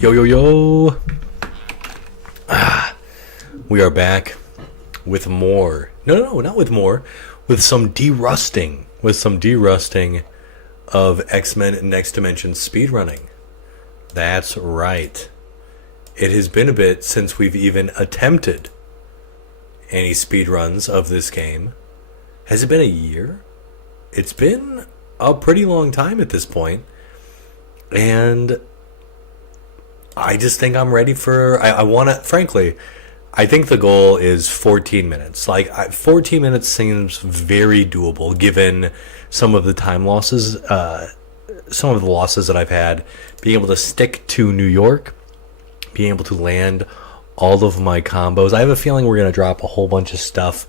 Yo, yo, yo. We are back with more. No, not with more. With some derusting. With some derusting of X-Men Next Dimension speedrunning. That's right. It has been a bit since we've even attempted any speedruns of this game. Has it been a year? It's been a pretty long time at this point. And I just think I'm ready for... I want to... Frankly, I think the goal is 14 minutes. 14 minutes seems very doable given some of the time losses, some of the losses that I've had. Being able to stick to New York, being able to land all of my combos. I have a feeling we're going to drop a whole bunch of stuff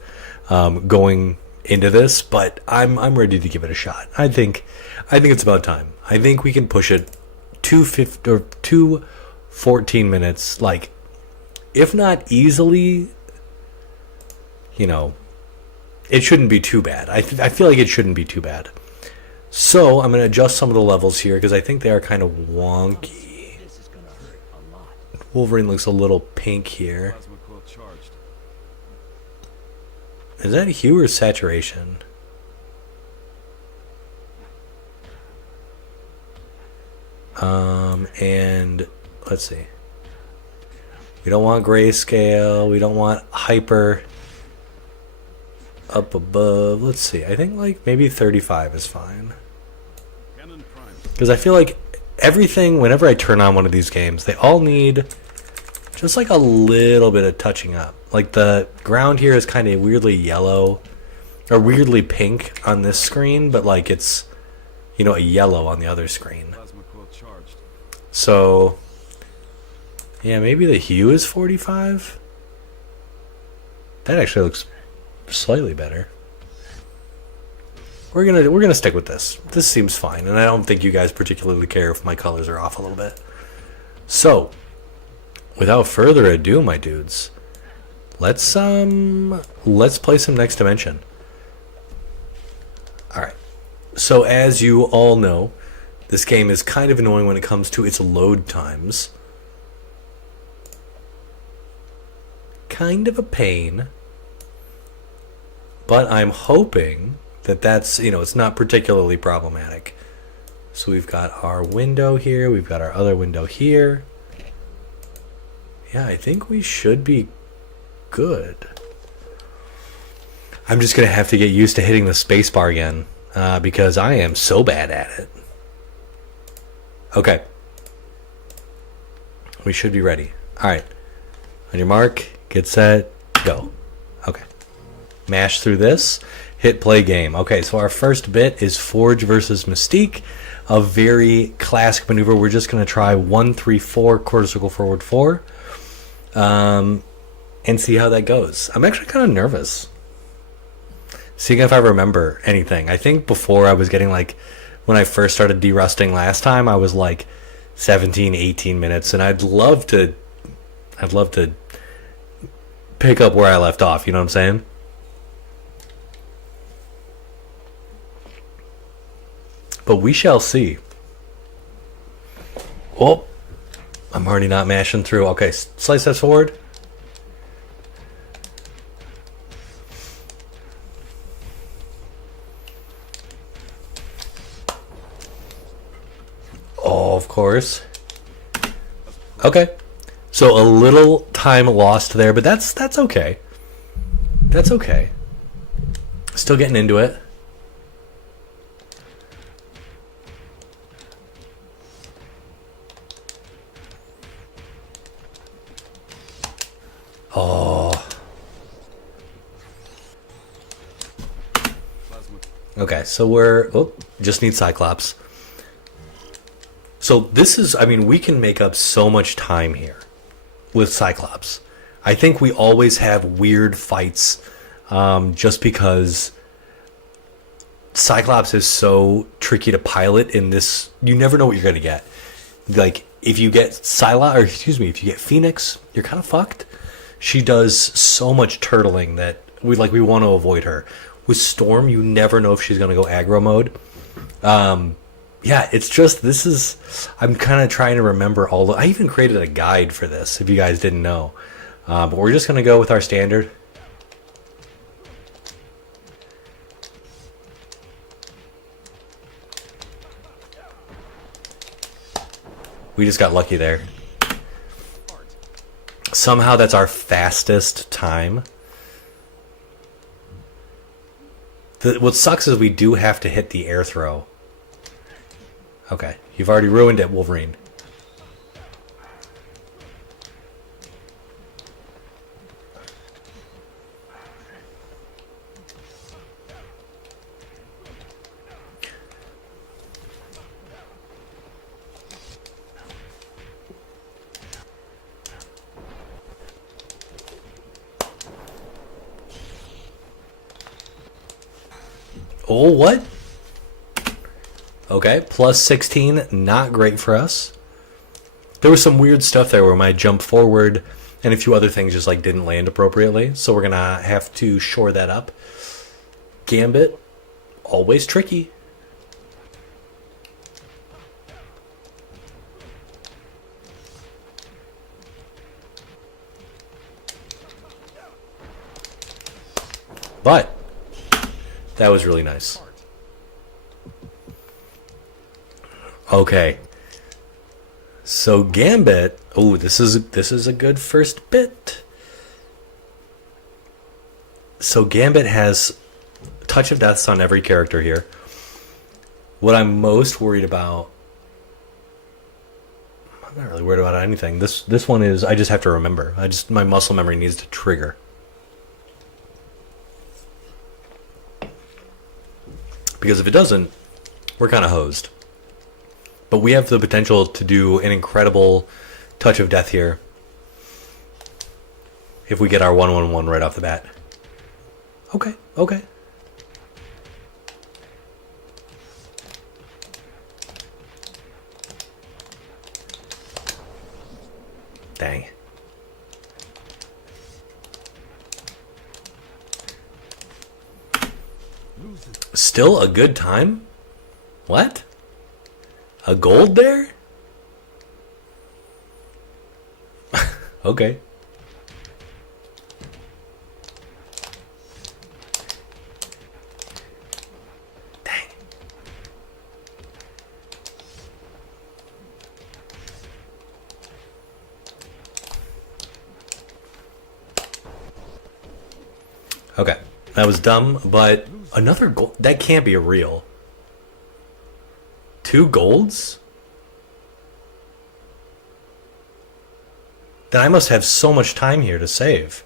going into this, but I'm ready to give it a shot. I think it's about time. I think we can push it to 14 minutes, if not easily, it shouldn't be too bad. I feel like it shouldn't be too bad. So I'm going to adjust some of the levels here because I think they are kind of wonky. Wolverine looks a little pink here. Is that hue or saturation? And let's see. We don't want grayscale. We don't want hyper up above. Let's see. I think maybe 35 is fine. Because I feel like everything, whenever I turn on one of these games, they all need just a little bit of touching up. The ground here is kind of weirdly yellow or weirdly pink on this screen, but it's a yellow on the other screen. So yeah, maybe the hue is 45. That actually looks slightly better. We're gonna stick with this. This seems fine, and I don't think you guys particularly care if my colors are off a little bit. So, without further ado, my dudes, let's play some Next Dimension. All right. So as you all know, this game is kind of annoying when it comes to its load times. Kind of a pain, but I'm hoping that's it's not particularly problematic. So we've got our window here, we've got our other window here. Yeah, I think we should be good. I'm just gonna have to get used to hitting the spacebar again because I am so bad at it. Okay, we should be ready. All right, on your mark, get set, go. Okay. Mash through this. Hit play game. Okay, so our first bit is Forge versus Mystique. A very classic maneuver. We're just going to try 1, 3, 4, quarter circle forward 4. And see how that goes. I'm actually kind of nervous. Seeing if I remember anything. I think before I was getting when I first started derusting last time, I was 17, 18 minutes. And I'd love to pick up where I left off, you know what I'm saying? But we shall see. Oh, I'm already not mashing through. Okay, slice that forward. Oh, of course. Okay. So a little time lost there, but that's okay. That's okay. Still getting into it. Oh. Okay, so we're just need Cyclops. So this is, we can make up so much time here with Cyclops. I think we always have weird fights just because Cyclops is so tricky to pilot in this. You never know what you're going to get. If you get if you get Phoenix, you're kind of fucked. She does so much turtling that we want to avoid her. With Storm, you never know if she's going to go aggro mode. Yeah, it's just, this is, I'm kind of trying to remember all the, I even created a guide for this, if you guys didn't know. But we're just going to go with our standard. We just got lucky there. Somehow that's our fastest time. What sucks is we do have to hit the air throw. Okay, you've already ruined it, Wolverine. Oh, what? Okay, plus 16, not great for us. There was some weird stuff there where my jump forward and a few other things just like didn't land appropriately, so we're gonna have to shore that up. Gambit, always tricky. But that was really nice. Okay. So Gambit, oh, this is a good first bit. So Gambit has touch of deaths on every character here. What I'm most worried about, I'm not really worried about anything. This one is, I just have to remember. My muscle memory needs to trigger. Because if it doesn't, we're kind of hosed. But we have the potential to do an incredible touch of death here if we get our 1-1-1 right off the bat. Okay, okay. Dang. Still a good time? What? A gold there? Okay. Dang. Okay. That was dumb, but another gold. That can't be a real. 2 golds? Then I must have so much time here to save.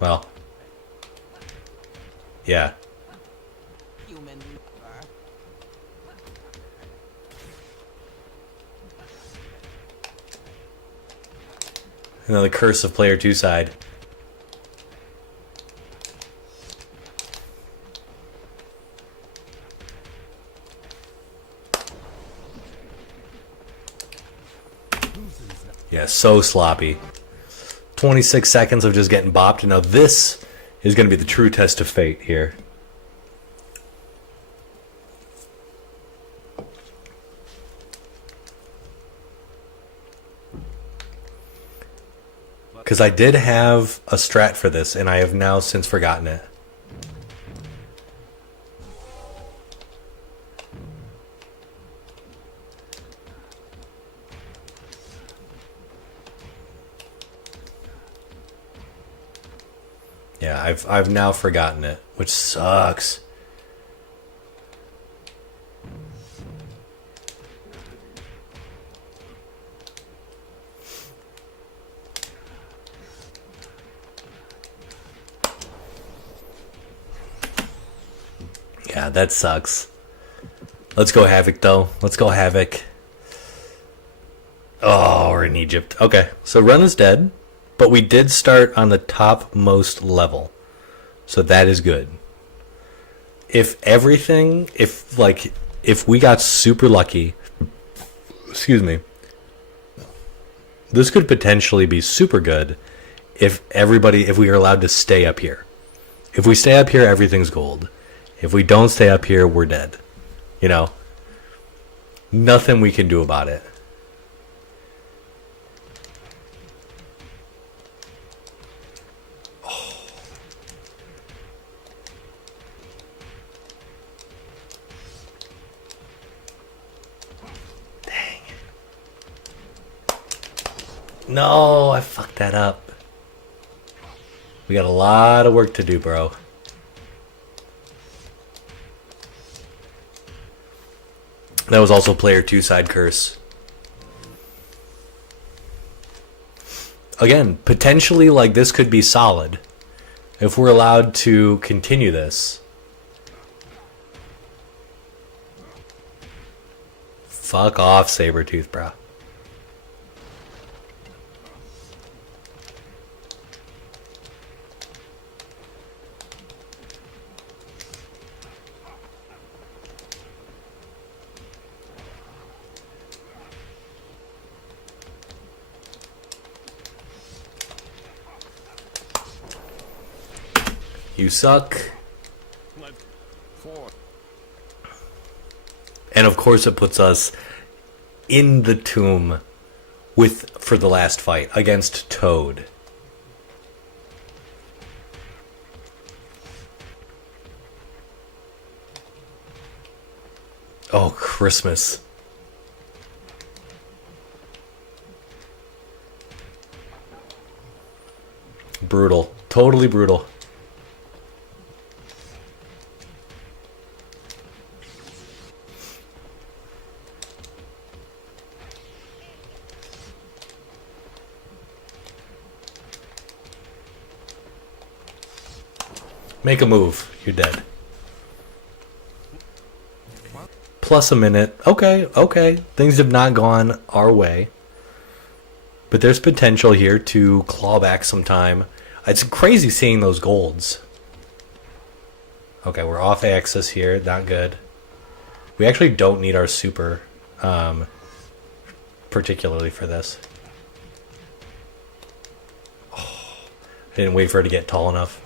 Well. Yeah. And then the curse of player 2 side. Yeah, so sloppy. 26 seconds of just getting bopped. Now this is going to be the true test of fate here. Because I did have a strat for this, and I have now since forgotten it. Yeah, I've now forgotten it, which sucks. Yeah, that sucks. Let's go Havoc, though. Let's go Havoc. Oh, we're in Egypt. Okay, so Run is dead, but we did start on the topmost level. So that is good. If we got super lucky, excuse me, this could potentially be super good if we are allowed to stay up here. If we stay up here, everything's gold. If we don't stay up here, we're dead. You know? Nothing we can do about it. Oh. Dang. No, I fucked that up. We got a lot of work to do, bro. That was also player 2 side curse. Again, potentially, like, this could be solid. If we're allowed to continue this. Fuck off, Sabretooth, bro. You suck. And of course it puts us in the tomb for the last fight against Toad. Oh, Christmas. Brutal. Totally brutal. Make a move. You're dead. Plus a minute. Okay, okay. Things have not gone our way. But there's potential here to claw back some time. It's crazy seeing those golds. Okay, we're off axis here. Not good. We actually don't need our super, particularly for this. Oh, I didn't wait for it to get tall enough.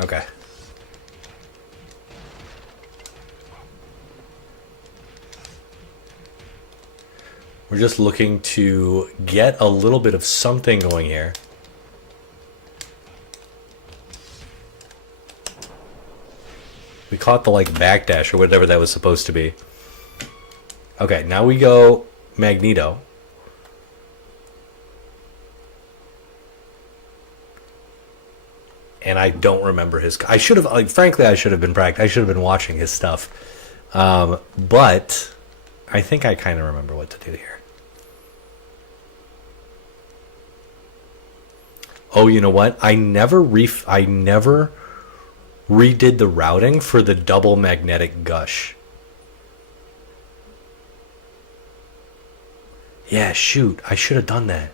Okay. We're just looking to get a little bit of something going here. We caught the, like, backdash or whatever that was supposed to be. Okay, now we go Magneto. And I don't remember his... I should have... Like, frankly, I should have been practicing. I should have been watching his stuff. But I think I kind of remember what to do here. Oh, you know what? I never redid the routing for the double magnetic gush. Yeah, shoot. I should have done that.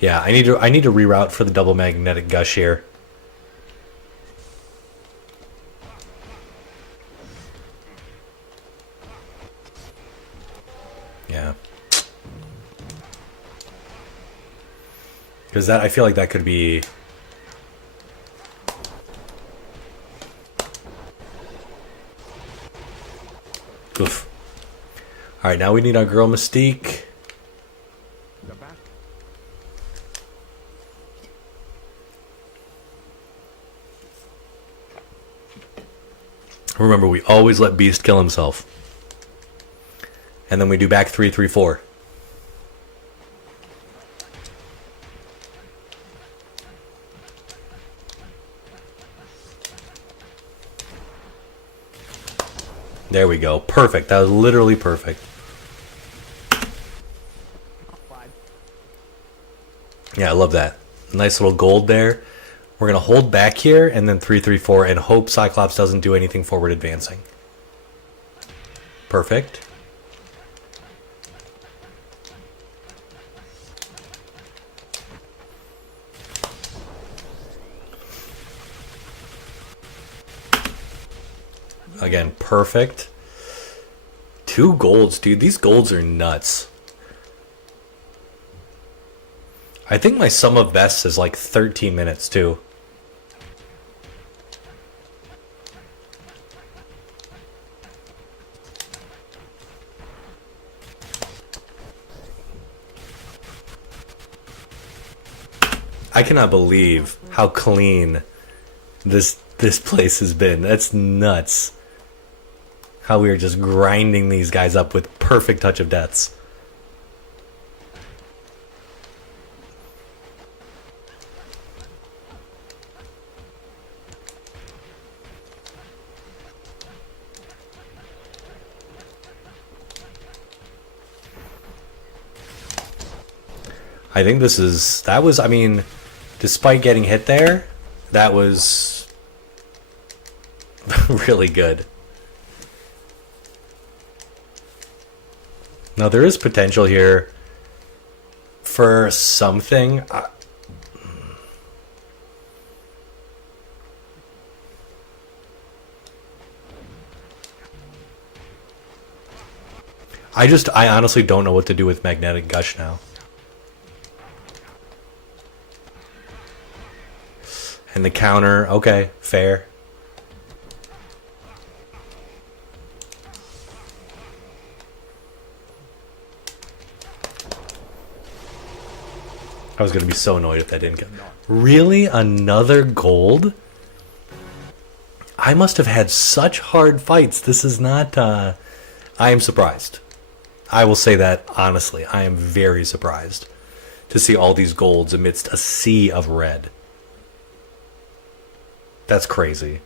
Yeah, I need to reroute for the double magnetic gush here. Yeah. Because I feel like that could be... Oof. Alright, now we need our girl Mystique. Remember, we always let Beast kill himself. And then we do back 3-3-4. There we go. Perfect. That was literally perfect. Yeah, I love that. Nice little gold there. We're going to hold back here and then 3-3-4 and hope Cyclops doesn't do anything forward advancing. Perfect. Again, perfect. 2 golds, dude. These golds are nuts. I think my sum of bests is like 13 minutes, too. I cannot believe how clean this place has been. That's nuts. How we are just grinding these guys up with perfect touch of deaths. I think that was, I mean, despite getting hit there, that was really good. Now there is potential here for something. I honestly don't know what to do with Magnetic Gush now. And the counter, okay, fair. I was going to be so annoyed if that didn't get... Really? Another gold? I must have had such hard fights. This is not... I am surprised. I will say that honestly. I am very surprised to see all these golds amidst a sea of red. That's crazy.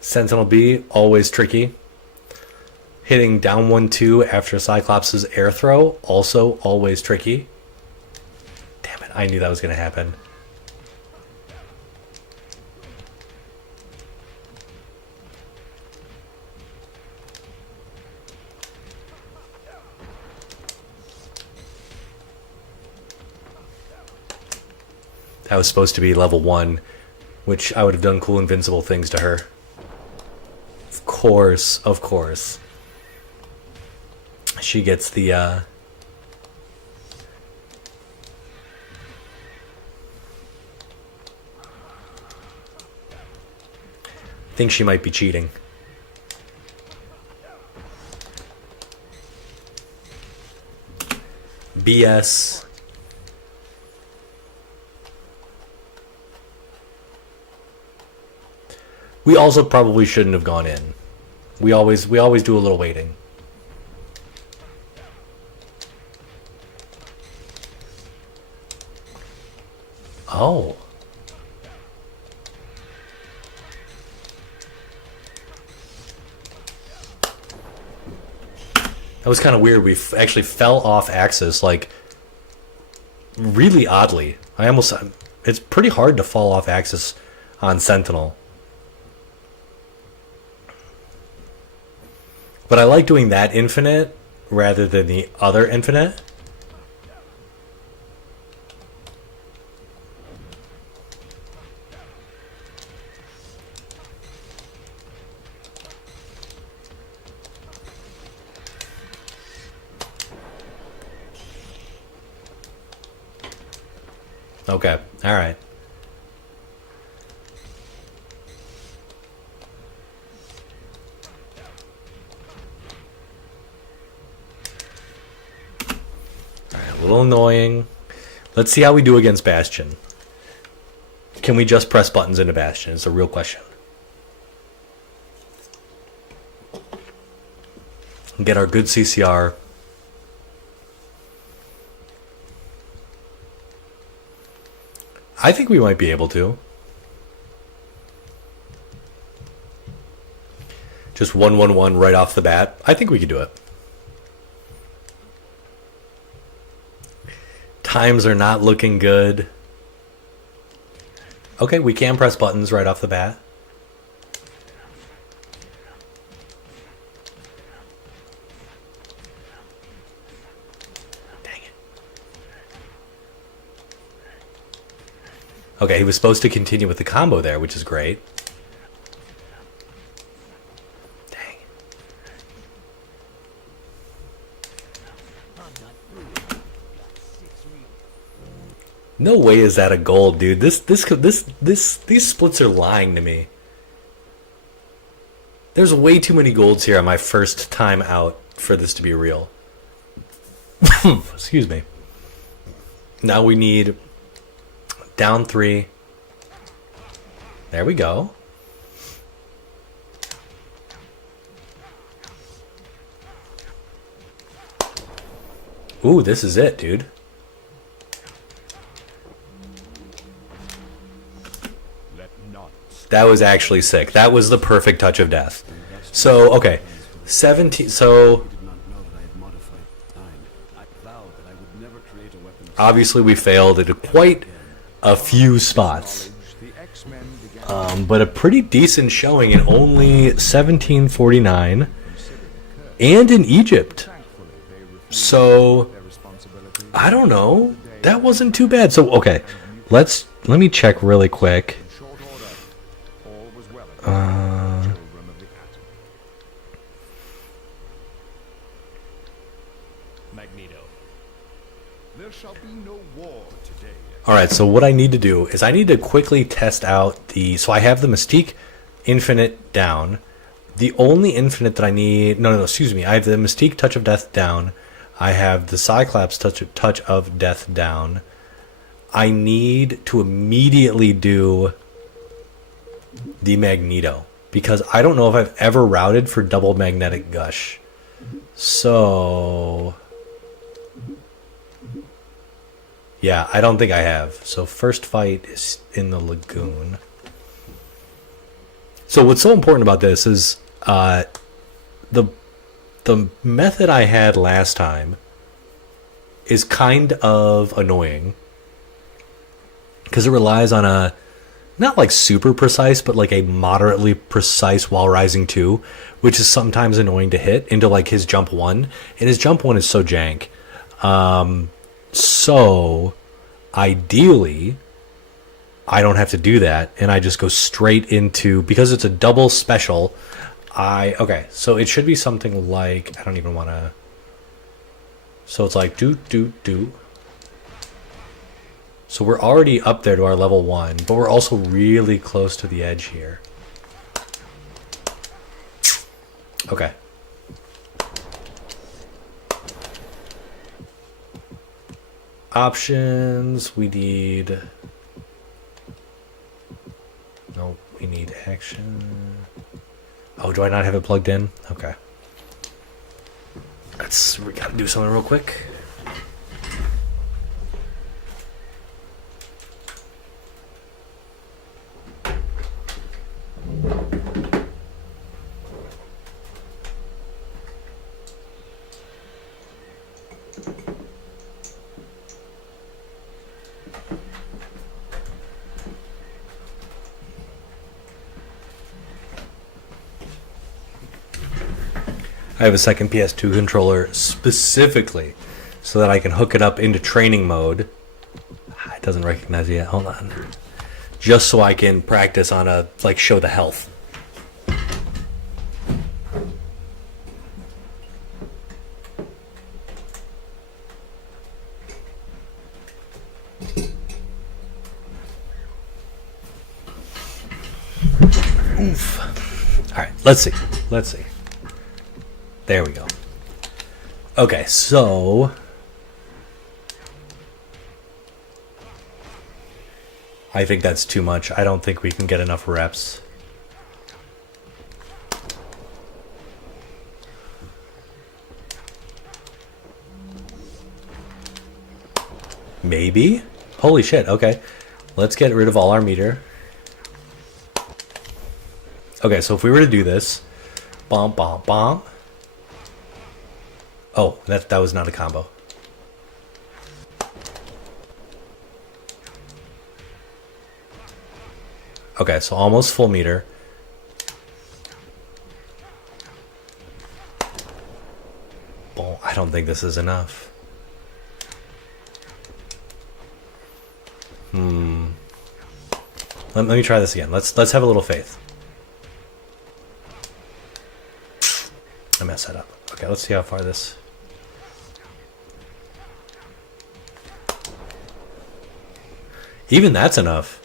Sentinel B, always tricky. Hitting down 1-2 after Cyclops' air throw, also always tricky. Damn it, I knew that was going to happen. That was supposed to be level 1, which I would have done cool invincible things to her. Of course, of course. She gets the, I think she might be cheating. BS. We also probably shouldn't have gone in. We always do a little waiting. Oh. That was kind of weird. We actually fell off axis, like, really oddly. It's pretty hard to fall off axis on Sentinel. But I like doing that infinite rather than the other infinite. Okay, alright. A little annoying. Let's see how we do against Bastion. Can we just press buttons into Bastion? It's a real question. Get our good CCR. I think we might be able to. Just 1-1-1 right off the bat. I think we could do it. Times are not looking good. Okay, we can press buttons right off the bat. Dang it. Okay, he was supposed to continue with the combo there, which is great. Dang. No way is that a gold, dude. These splits are lying to me. There's way too many golds here on my first time out for this to be real. Excuse me. Now we need down 3. There we go. Ooh, this is it, dude. That was actually sick. That was the perfect touch of death. So, okay. 17. So, obviously we failed at quite a few spots. But a pretty decent showing in only 1749 and in Egypt. So, I don't know. That wasn't too bad. So, okay. Let me check really quick. Alright, so what I need to do is I need to quickly test out the... So I have the Mystique Infinite down. The only Infinite that I need... No, excuse me. I have the Mystique Touch of Death down. I have the Cyclops Touch of Death down. I need to immediately do the Magneto, because I don't know if I've ever routed for double Magnetic Gush. So... yeah, I don't think I have. So first fight is in the lagoon. So what's so important about this is the method I had last time is kind of annoying, because it relies on a not like super precise, but like a moderately precise wall rising 2, which is sometimes annoying to hit into like his jump 1, and his jump 1 is so jank. So, ideally, I don't have to do that, and I just go straight into... because it's a double special, okay, so it should be something like... I don't even want to... So it's like, do. So we're already up there to our level 1, but we're also really close to the edge here. Okay. Options, we need... Nope, we need action. Oh, do I not have it plugged in? Okay. We gotta do something real quick. I have a second PS2 controller specifically so that I can hook it up into training mode. It doesn't recognize it yet. Hold on. Just so I can practice on a, like, show the health. Oof. Alright, let's see. There we go. Okay, so... I think that's too much. I don't think we can get enough reps. Maybe? Holy shit, okay. Let's get rid of all our meter. Okay, so if we were to do this... Bomb, bomb, bomb. Oh, that was not a combo. Okay, so almost full meter. Oh, I don't think this is enough. Let me try this again. Let's have a little faith. I messed that up. Okay, let's see how far this... Even that's enough.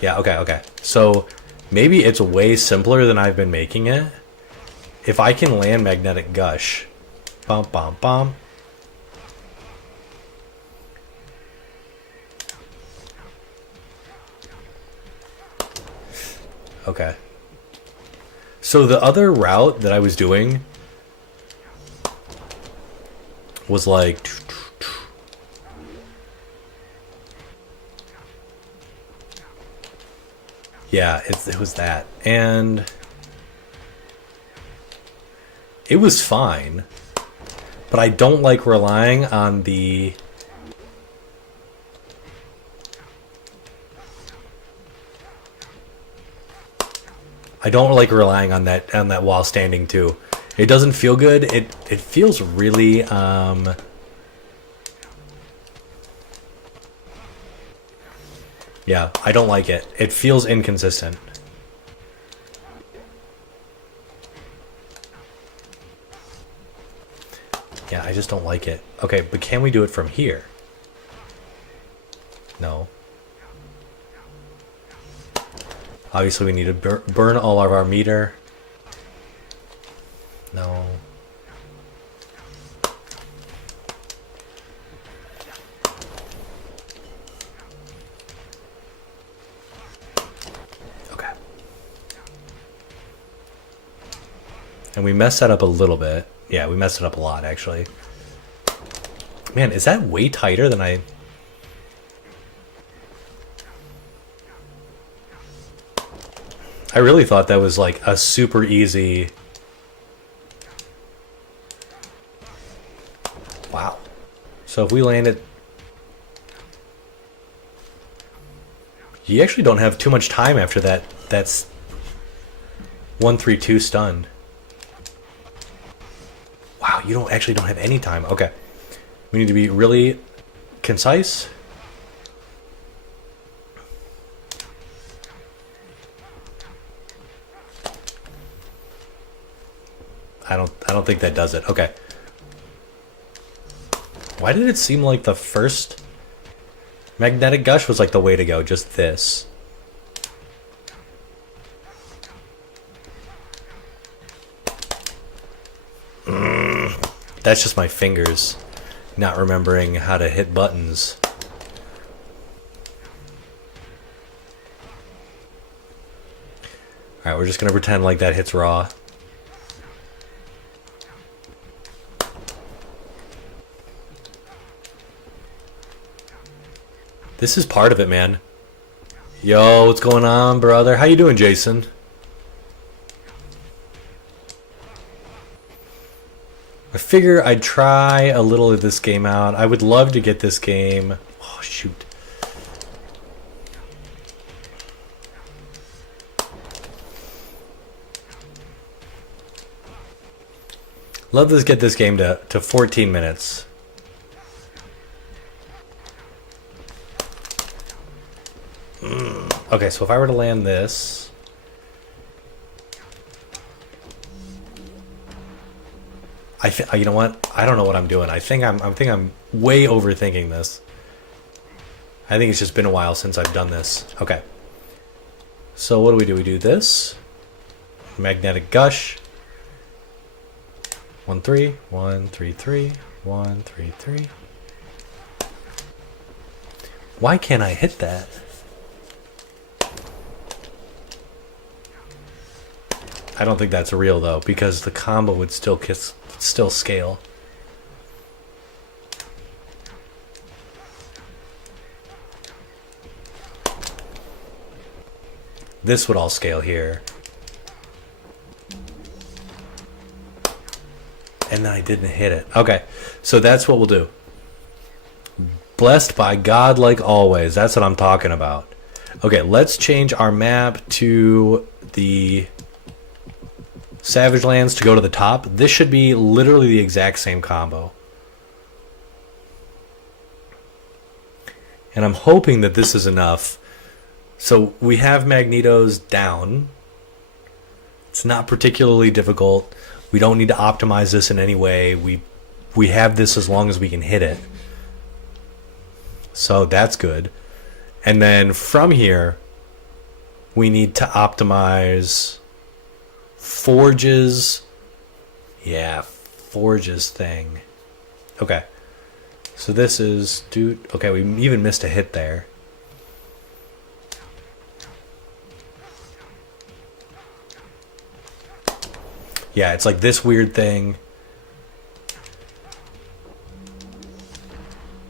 Yeah, okay. So maybe it's way simpler than I've been making it. If I can land Magnetic Gush. Bum, bum, bum. Okay. So the other route that I was doing was like... Yeah, it was that. And it was fine. But I don't like relying on the... I don't like relying on that while standing too. It doesn't feel good. It feels really yeah, I don't like it. It feels inconsistent. Yeah, I just don't like it. Okay, but can we do it from here? No. Obviously, we need to burn all of our meter. No. Okay. And we messed that up a little bit. Yeah, we messed it up a lot, actually. Man, is that way tighter than I... I really thought that was like a super easy... Wow. So if we land it... You actually don't have too much time after that. That's 1-3-2 stun. Wow, you don't have any time. Okay. We need to be really concise. I don't think that does it. Okay. Why did it seem like the first Magnetic Gush was like the way to go? Just this. That's just my fingers not remembering how to hit buttons. Alright, we're just gonna pretend like that hits raw. This is part of it, man. Yo, what's going on, brother? How you doing, Jason? I figure I'd try a little of this game out. I would love to get this game. Oh, shoot. Love to get this game to 14 minutes. Okay, so if I were to land this... you know what? I don't know what I'm doing. I think I'm way overthinking this. I think it's just been a while since I've done this. Okay. So what do? We do this. Magnetic Gush. 1-3, 1-3-3, 1-3-3. Why can't I hit that? I don't think that's real though, because the combo would still scale. This would all scale here. And then I didn't hit it. Okay, so that's what we'll do. Blessed by God like always. That's what I'm talking about. Okay, let's change our map to the Savage Lands to go to the top. This should be literally the exact same combo. And I'm hoping that this is enough. So we have Magneto's down. It's not particularly difficult. We don't need to optimize this in any way. We have this as long as we can hit it. So that's good. And then from here, we need to optimize Forge's... Yeah, Forge's thing. Okay. So this is... Dude, okay, we even missed a hit there. Yeah, it's like this weird thing.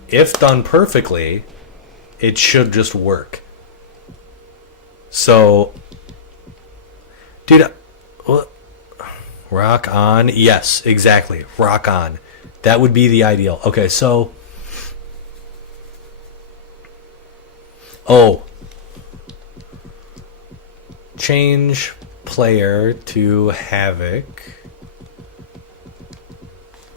If done perfectly, it should just work. So, dude, rock on. Yes, exactly. Rock on. That would be the ideal. Okay, so... Oh. Change player to Havoc.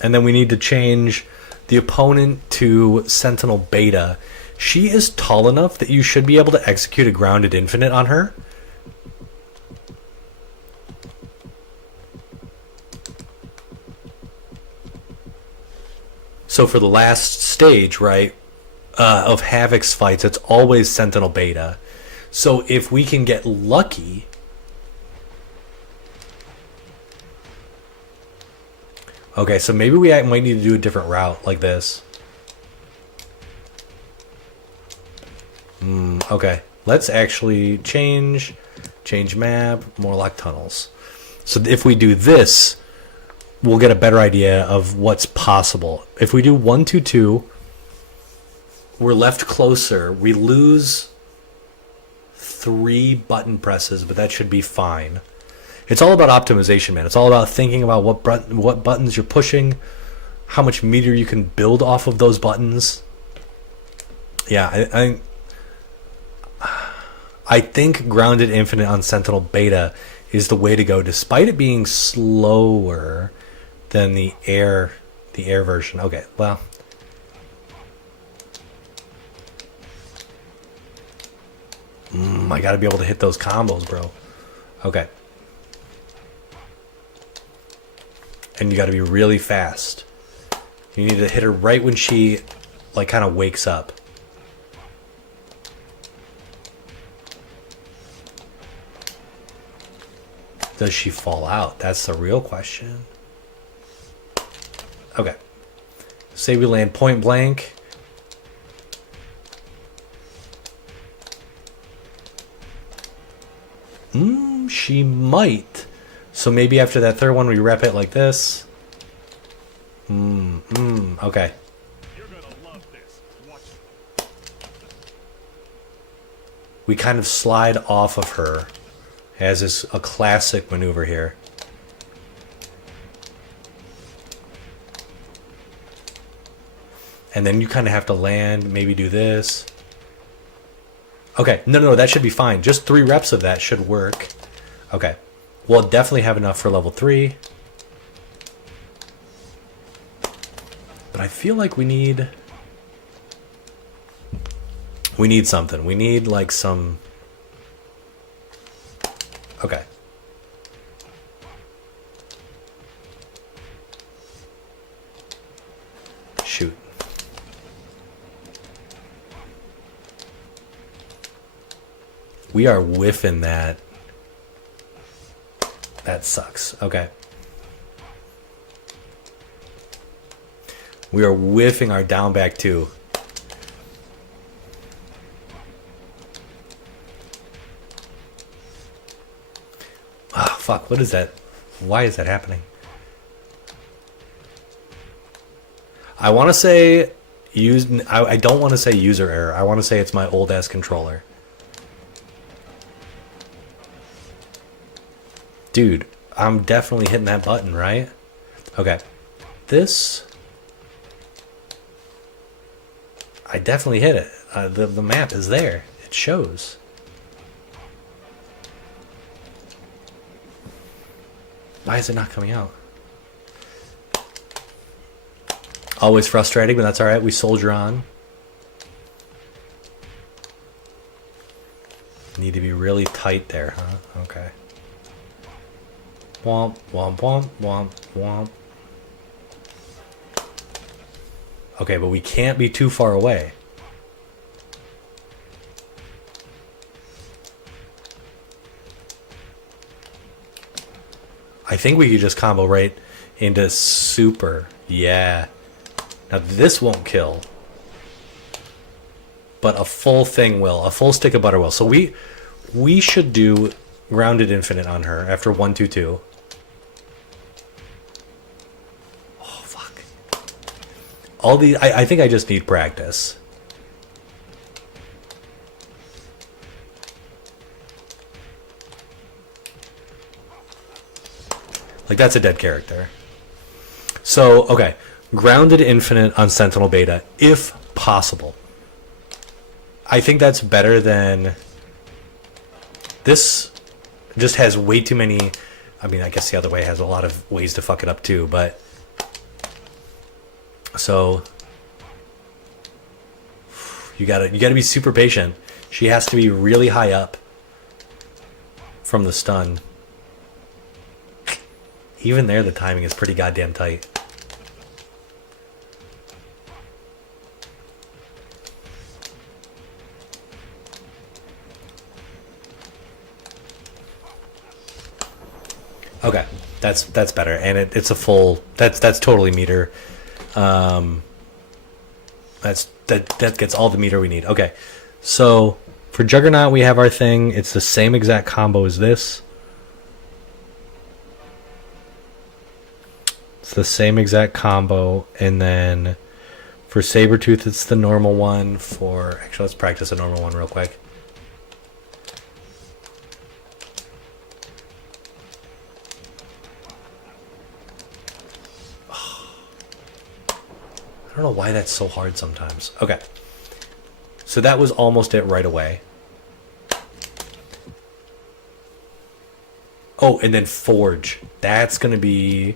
And then we need to change the opponent to Sentinel Beta. She is tall enough that you should be able to execute a grounded infinite on her. So for the last stage, right, of Havoc's fights, it's always Sentinel Beta. So if we can get lucky... Okay, so maybe we might need to do a different route like this. Okay, let's actually change map, Morlock Tunnels. So if we do this, we'll get a better idea of what's possible. If we do 1, 2, 2, we're left closer. We lose 3 button presses, but that should be fine. It's all about optimization, man. It's all about thinking about what buttons you're pushing, how much meter you can build off of those buttons. Yeah, I think Grounded Infinite on Sentinel Beta is the way to go, despite it being slower than the air version. Okay, well... I gotta be able to hit those combos, bro. Okay. And you gotta be really fast. You need to hit her right when she, like, kind of wakes up. Does she fall out? That's the real question. Okay. Say we land point blank. She might. So maybe after that third one we rep it like this. Okay. You're gonna love this. Watch. We kind of slide off of her. As is a classic maneuver here. And then you kind of have to land, maybe do this. Okay, no, that should be fine. Just 3 reps of that should work. Okay, we'll definitely have enough for level 3. But I feel like we need something. We need like some... Okay. Shoot. We are whiffing that. That sucks. Okay. We are whiffing our down back too. Ah, fuck. What is that? Why is that happening? I want to say I don't want to say user error. I want to say it's my old ass controller. Dude, I'm definitely hitting that button, right? Okay. This... I definitely hit it. The map is there. It shows. Why is it not coming out? Always frustrating, but that's alright. We soldier on. Need to be really tight there, huh? Okay. Womp, womp, womp, womp, womp. Okay, but we can't be too far away. I think we could just combo right into super. Yeah. Now this won't kill. But a full thing will. A full stick of butter will. So we should do grounded infinite on her after 1, 2, 2. Oh fuck. All these I think I just need practice. Like, that's a dead character. So, okay. Grounded infinite on Sentinel Beta, if possible. I think that's better than... This just has way too many... I mean, I guess the other way has a lot of ways to fuck it up too, but... So... You gotta be super patient. She has to be really high up from the stun. Even there, the timing is pretty goddamn tight. Okay, that's better, and it's a full. That's totally meter. That gets all the meter we need. Okay, so for Juggernaut we have our thing. It's the same exact combo as this. It's the same exact combo, and then for Sabretooth it's the normal one. For actually, let's practice a normal one real quick. I don't know why that's so hard sometimes. Okay, so that was almost it right away. Oh, and then Forge. That's gonna be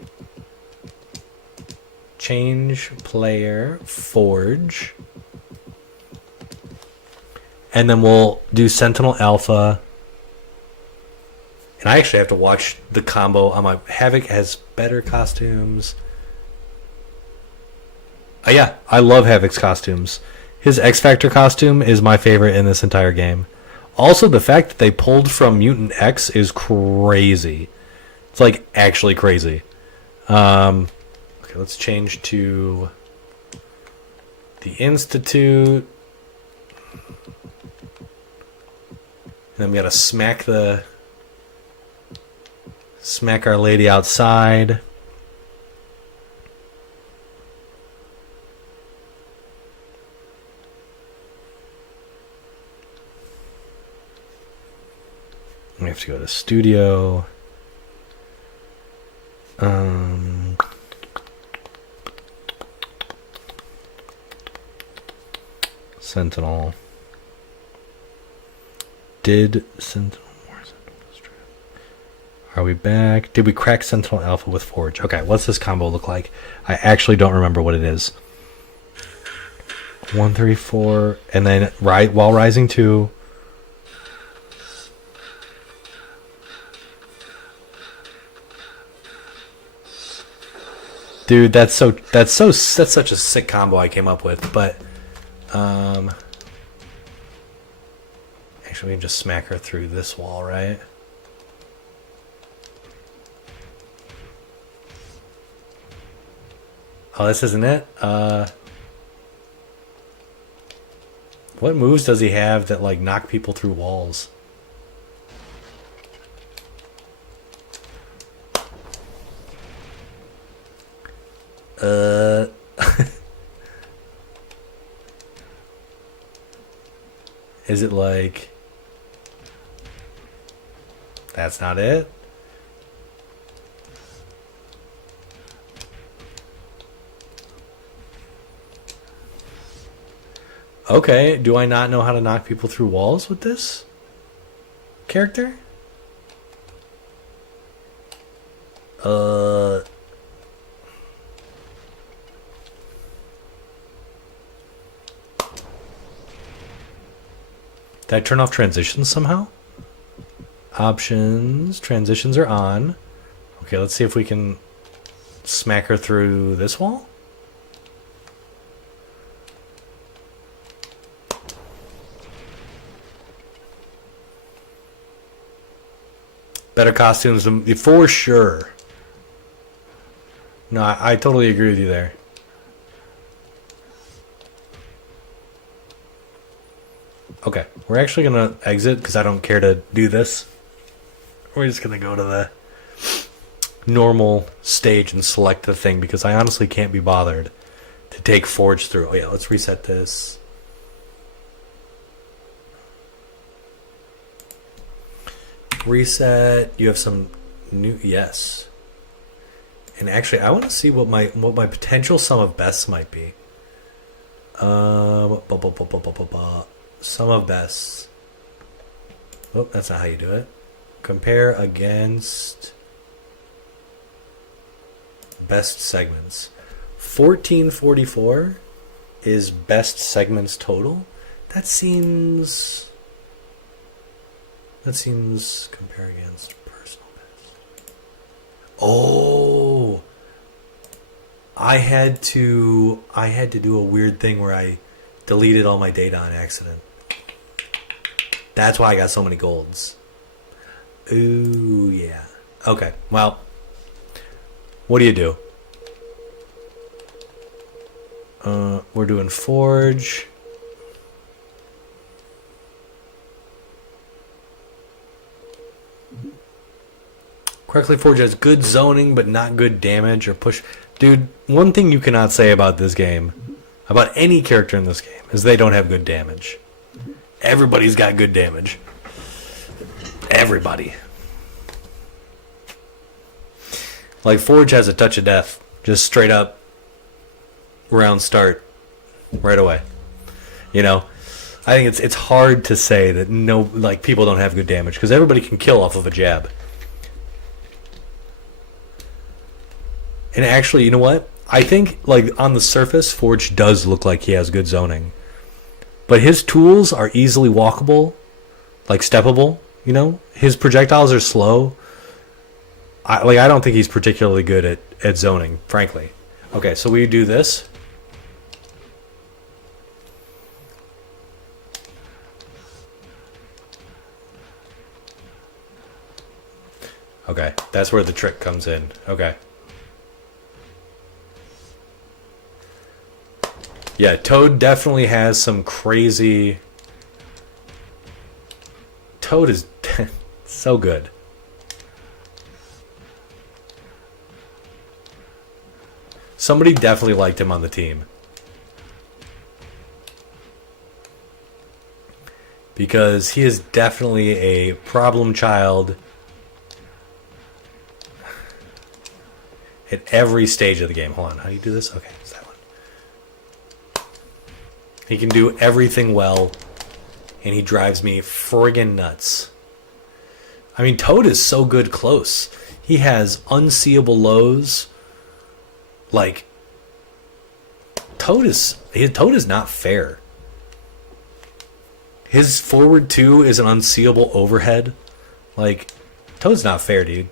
change player Forge, and then we'll do Sentinel Alpha. And I actually have to watch the combo on my Havoc has better costumes. Yeah, I love Havoc's costumes. His X Factor costume is my favorite in this entire game. Also, the fact that they pulled from Mutant X is crazy. It's like actually crazy. Okay, let's change to the Institute. And then we gotta smack our lady outside. We have to go to studio. Sentinel. Did Sentinel more Sentinel? Are we back? Did we crack Sentinel Alpha with Forge? Okay, what's this combo look like? I actually don't remember what it is. 1, 3, 4, and then while rising 2. Dude, that's such a sick combo I came up with, but actually we can just smack her through this wall, right? Oh, this isn't it? What moves does he have that like knock people through walls? Is it like... That's not it? Okay, do I not know how to knock people through walls with this character? Did I turn off transitions somehow? Options. Transitions are on. Okay, let's see if we can smack her through this wall. Better costumes for sure. No, I totally agree with you there. Okay, we're actually going to exit because I don't care to do this. We're just going to go to the normal stage and select the thing because I honestly can't be bothered to take Forge through. Oh yeah, let's reset this. Reset. You have some new... Yes. And actually, I want to see what my potential sum of bests might be. Sum of bests. Oh, that's not how you do it. Compare against best segments. 1444 is best segments total. That seems compare against personal best. Oh, I had to do a weird thing where I deleted all my data on accident. That's why I got so many golds. Ooh, yeah. Okay, well, what do you do? We're doing Forge. Correctly Forge has good zoning, but not good damage or push. Dude, one thing you cannot say about this game, about any character in this game, is they don't have good damage. Everybody's got good damage. Everybody. Like, Forge has a touch of death. Just straight up round start. Right away. You know? I think it's hard to say that people don't have good damage, because everybody can kill off of a jab. And actually, you know what? I think, like, on the surface, Forge does look like he has good zoning. But his tools are easily walkable, like steppable, you know? His projectiles are slow. I don't think he's particularly good at zoning, frankly. Okay, so we do this. Okay, that's where the trick comes in. Okay. Yeah, Toad definitely has some crazy... Toad is so good. Somebody definitely liked him on the team. Because he is definitely a problem child at every stage of the game. Hold on, how do you do this? Okay, it's that one. He can do everything well, and he drives me friggin' nuts. I mean, Toad is so good close. He has unseeable lows. Like, Toad is not fair. His forward 2 is an unseeable overhead. Like, Toad's not fair, dude.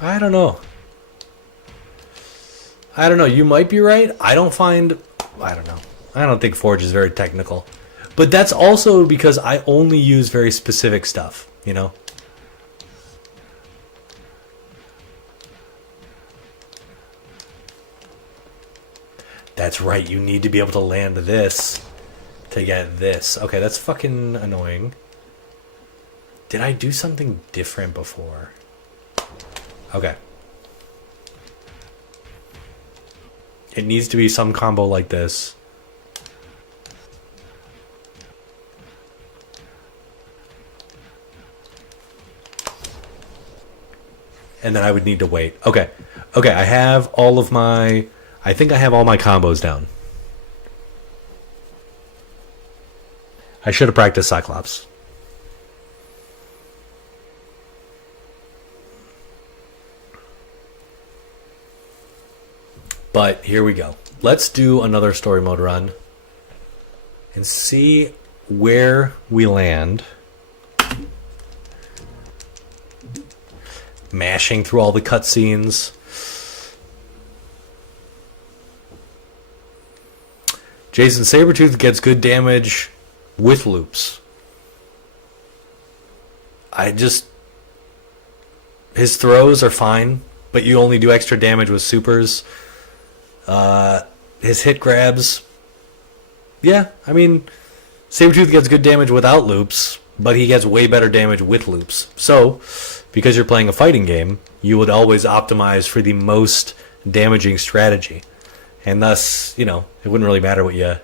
I don't know. You might be right. I don't know. I don't think Forge is very technical. But that's also because I only use very specific stuff, you know? That's right, you need to be able to land this to get this. Okay, that's fucking annoying. Did I do something different before? Okay. It needs to be some combo like this. And then I would need to wait. Okay. Okay, I have all of my... I think I have all my combos down. I should have practiced Cyclops. But here we go. Let's do another story mode run and see where we land. Mashing through all the cutscenes. Jason Sabretooth gets good damage with loops. His throws are fine, but you only do extra damage with supers. His hit grabs, yeah, I mean, Sabretooth gets good damage without loops, but he gets way better damage with loops. So, because you're playing a fighting game, you would always optimize for the most damaging strategy. And thus, it wouldn't really matter what you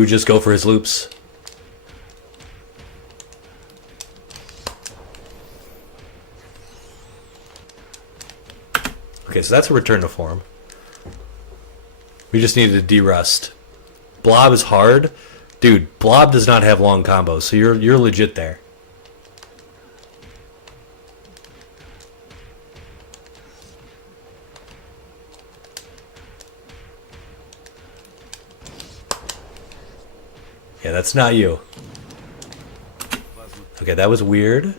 would just go for his loops. Okay, so that's a return to form. We just needed to derust. Blob is hard. Dude, Blob does not have long combos, so you're legit there. Yeah, that's not you. Okay, that was weird.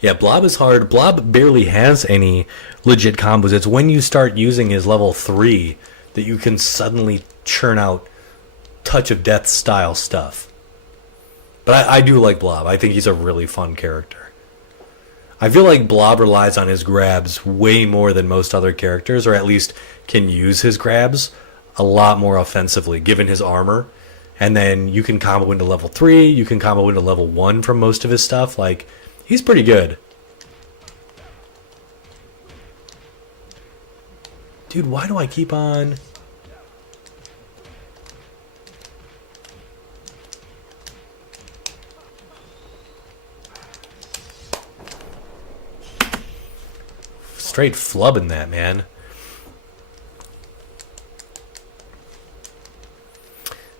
Yeah, Blob is hard. Blob barely has any legit combos. It's when you start using his level 3 that you can suddenly churn out Touch of Death style stuff. But I do like Blob. I think he's a really fun character. I feel like Blob relies on his grabs way more than most other characters, or at least can use his grabs a lot more offensively, given his armor. And then you can combo into level 3, you can combo into level 1 from most of his stuff. Like, he's pretty good. Dude, why do I keep on... Straight flubbing that, man.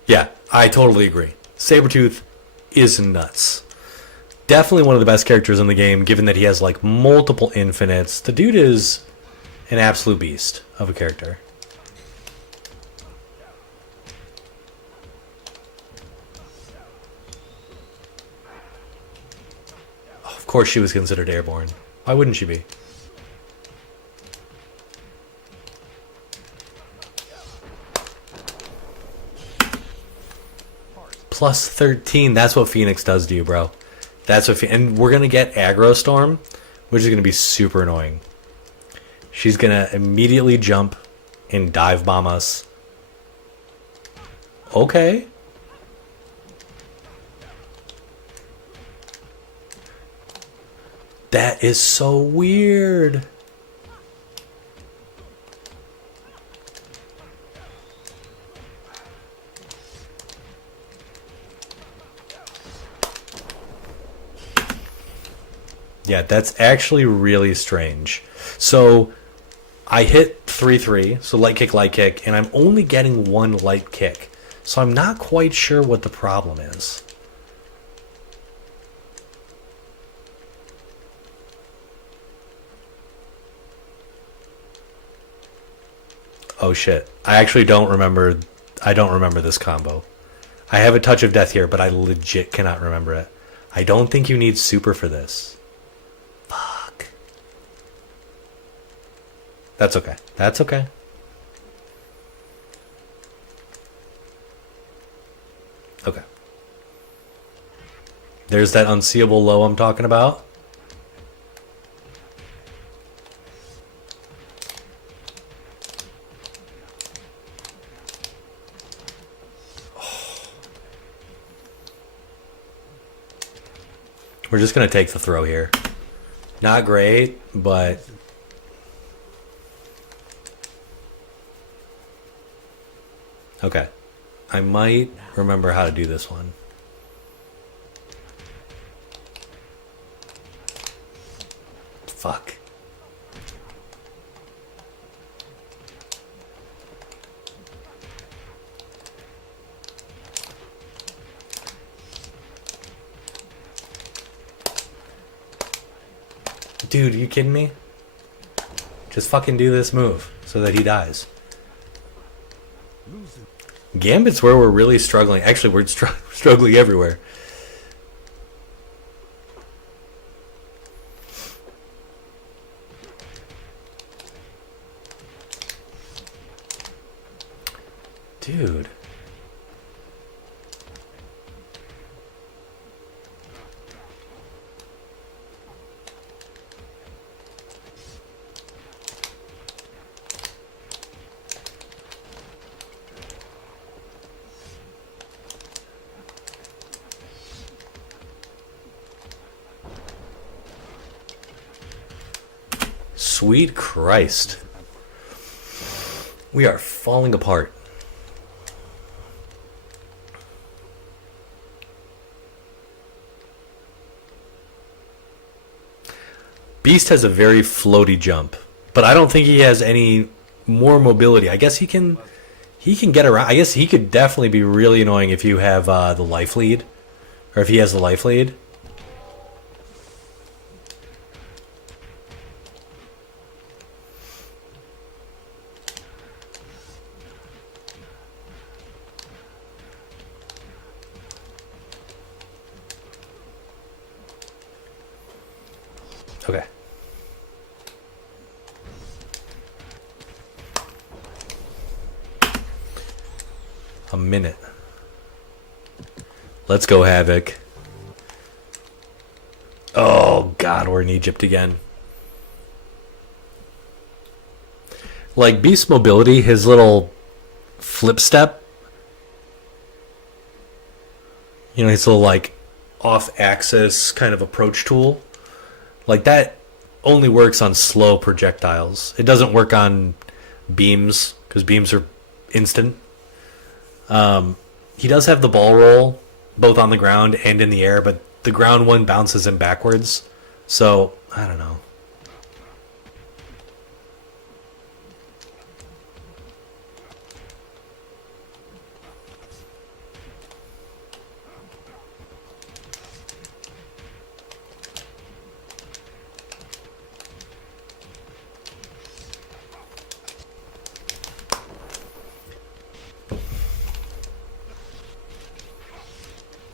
Yeah, I totally agree. Sabretooth is nuts. Definitely one of the best characters in the game, given that he has like multiple infinites. The dude is an absolute beast of a character. Oh, of course she was considered airborne. Why wouldn't she be? Plus 13. That's what Phoenix does to you, bro. That's what. And we're going to get Aggro Storm, which is going to be super annoying. She's going to immediately jump and dive bomb us. Okay. That is so weird. Yeah, that's actually really strange. So I hit 3-3, so light kick, and I'm only getting one light kick. So I'm not quite sure what the problem is. Oh shit. I actually don't remember. I don't remember this combo. I have a Touch of Death here, but I legit cannot remember it. I don't think you need super for this. Fuck. That's okay. That's okay. Okay. There's that unseeable low I'm talking about. We're just going to take the throw here. Not great, but... Okay. I might remember how to do this one. Fuck. Dude, are you kidding me? Just fucking do this move so that he dies. Gambit's where we're really struggling. Actually, we're struggling everywhere. Dude. Sweet Christ. We are falling apart. Beast has a very floaty jump, but I don't think he has any more mobility. I guess he can get around. I guess he could definitely be really annoying if you have the life lead, or if he has the life lead. Okay. A minute. Let's go, Havoc. Oh, God, we're in Egypt again. Like, Beast Mobility, his little flip step. You know, his little, like, off-axis kind of approach tool. Like, that only works on slow projectiles. It doesn't work on beams, because beams are instant. He does have the ball roll, both on the ground and in the air, but the ground one bounces him backwards. So, I don't know.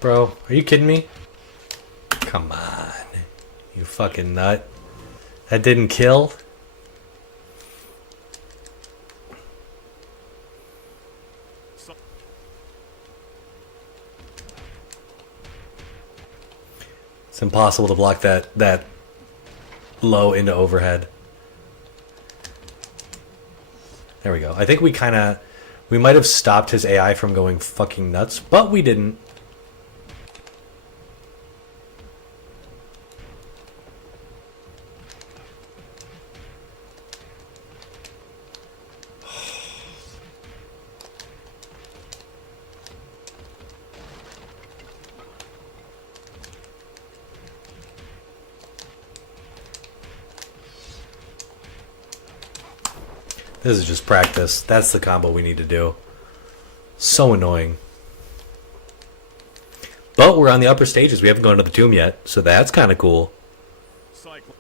Bro, are you kidding me? Come on. You fucking nut. That didn't kill? It's impossible to block that low into overhead. There we go. I think we might have stopped his AI from going fucking nuts, but we didn't. This is just practice. That's the combo we need to do. So annoying. But we're on the upper stages. We haven't gone to the tomb yet, so that's kind of cool. Cycle.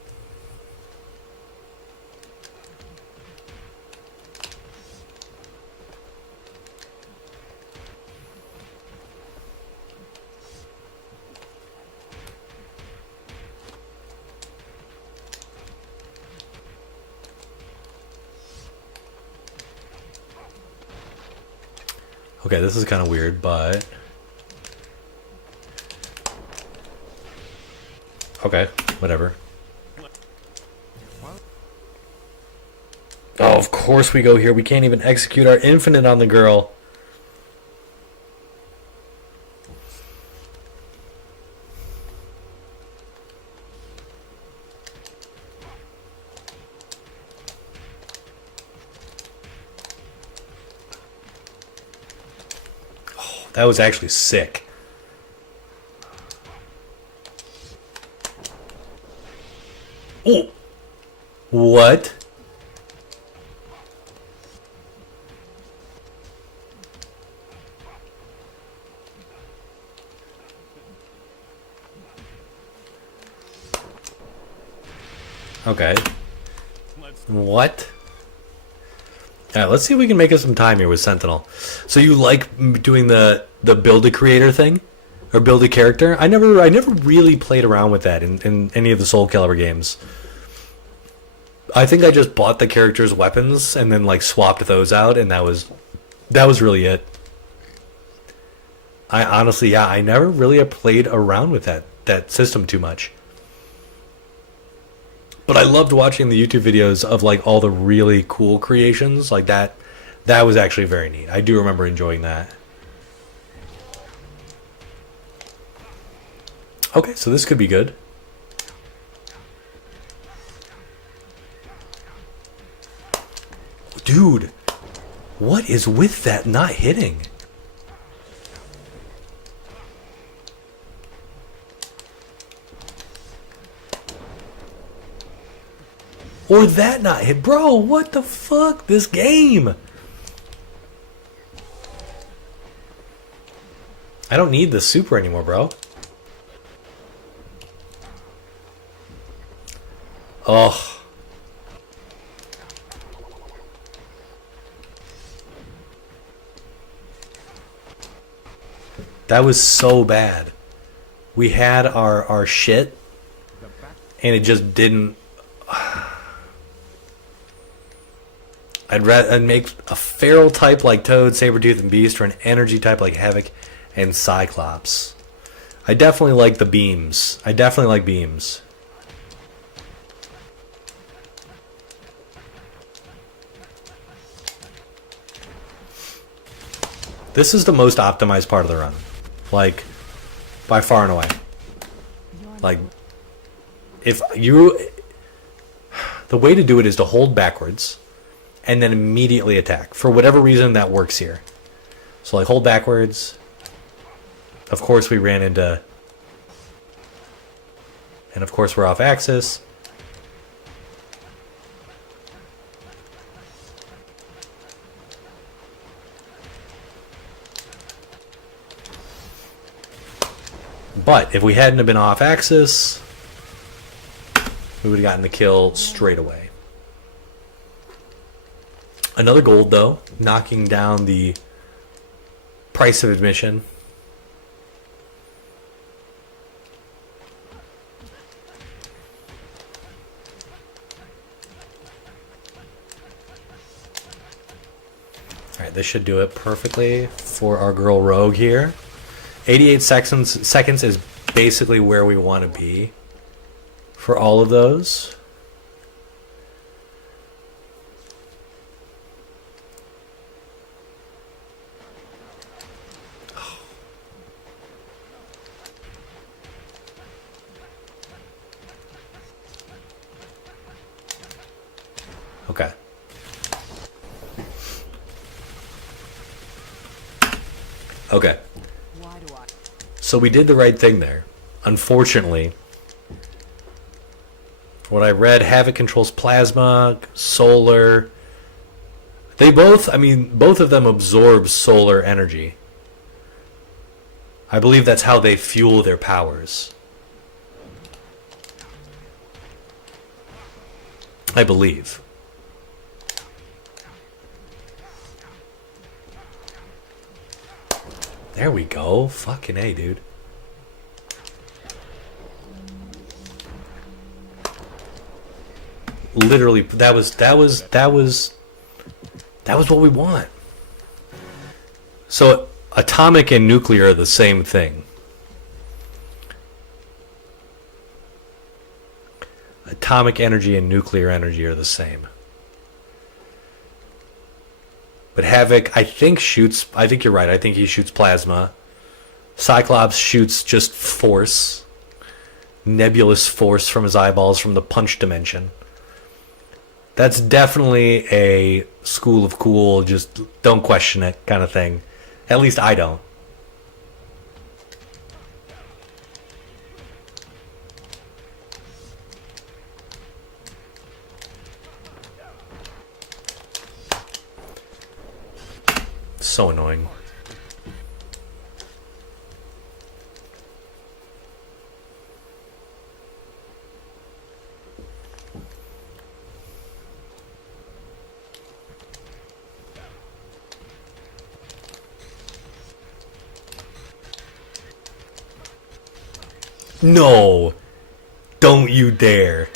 Okay, this is kind of weird, but... Okay, whatever. Oh, of course we go here. We can't even execute our infinite on the girl. Oh, that was actually sick. Oh! What? Okay. Let's What? Alright, let's see if we can make us some time here with Sentinel. So you like doing the build a creator thing? Or build a character? I never really played around with that in any of the Soul Calibur games. I think I just bought the character's weapons and then like swapped those out, and that was really it. I honestly, yeah, I never really played around with that system too much. But I loved watching the YouTube videos of like all the really cool creations like that. That was actually very neat. I do remember enjoying that. Okay, so this could be good. Dude, what is with that not hitting? Or that not hit. Bro, what the fuck? This game. I don't need the super anymore, bro. Oh. That was so bad. We had our shit, and it just didn't. I'd make a feral type like Toad, Sabretooth, and Beast, or an energy type like Havoc and Cyclops. I definitely like the beams. I definitely like beams. This is the most optimized part of the run. Like, by far and away. Like, if you... The way to do it is to hold backwards and then immediately attack. For whatever reason, that works here. So, like, hold backwards. Of course, we ran into... And, of course, we're off axis. But if we hadn't have been off axis, we would have gotten the kill straight away. Another gold, though, knocking down the price of admission. Alright, this should do it perfectly for our girl Rogue here. 88 seconds is basically where we want to be for all of those. Okay. Okay. So we did the right thing there. Unfortunately, what I read, Havoc controls plasma, solar. They both, I mean, both of them absorb solar energy. I believe that's how they fuel their powers. I believe. There we go. Fucking A, dude. Literally, that was what we want. So, atomic and nuclear are the same thing. Atomic energy and nuclear energy are the same. But Havoc, I think you're right, I think he shoots plasma. Cyclops shoots just force. Nebulous force from his eyeballs from the punch dimension. That's definitely a school of cool, just don't question it kind of thing. At least I don't. So annoying. No. Don't you dare.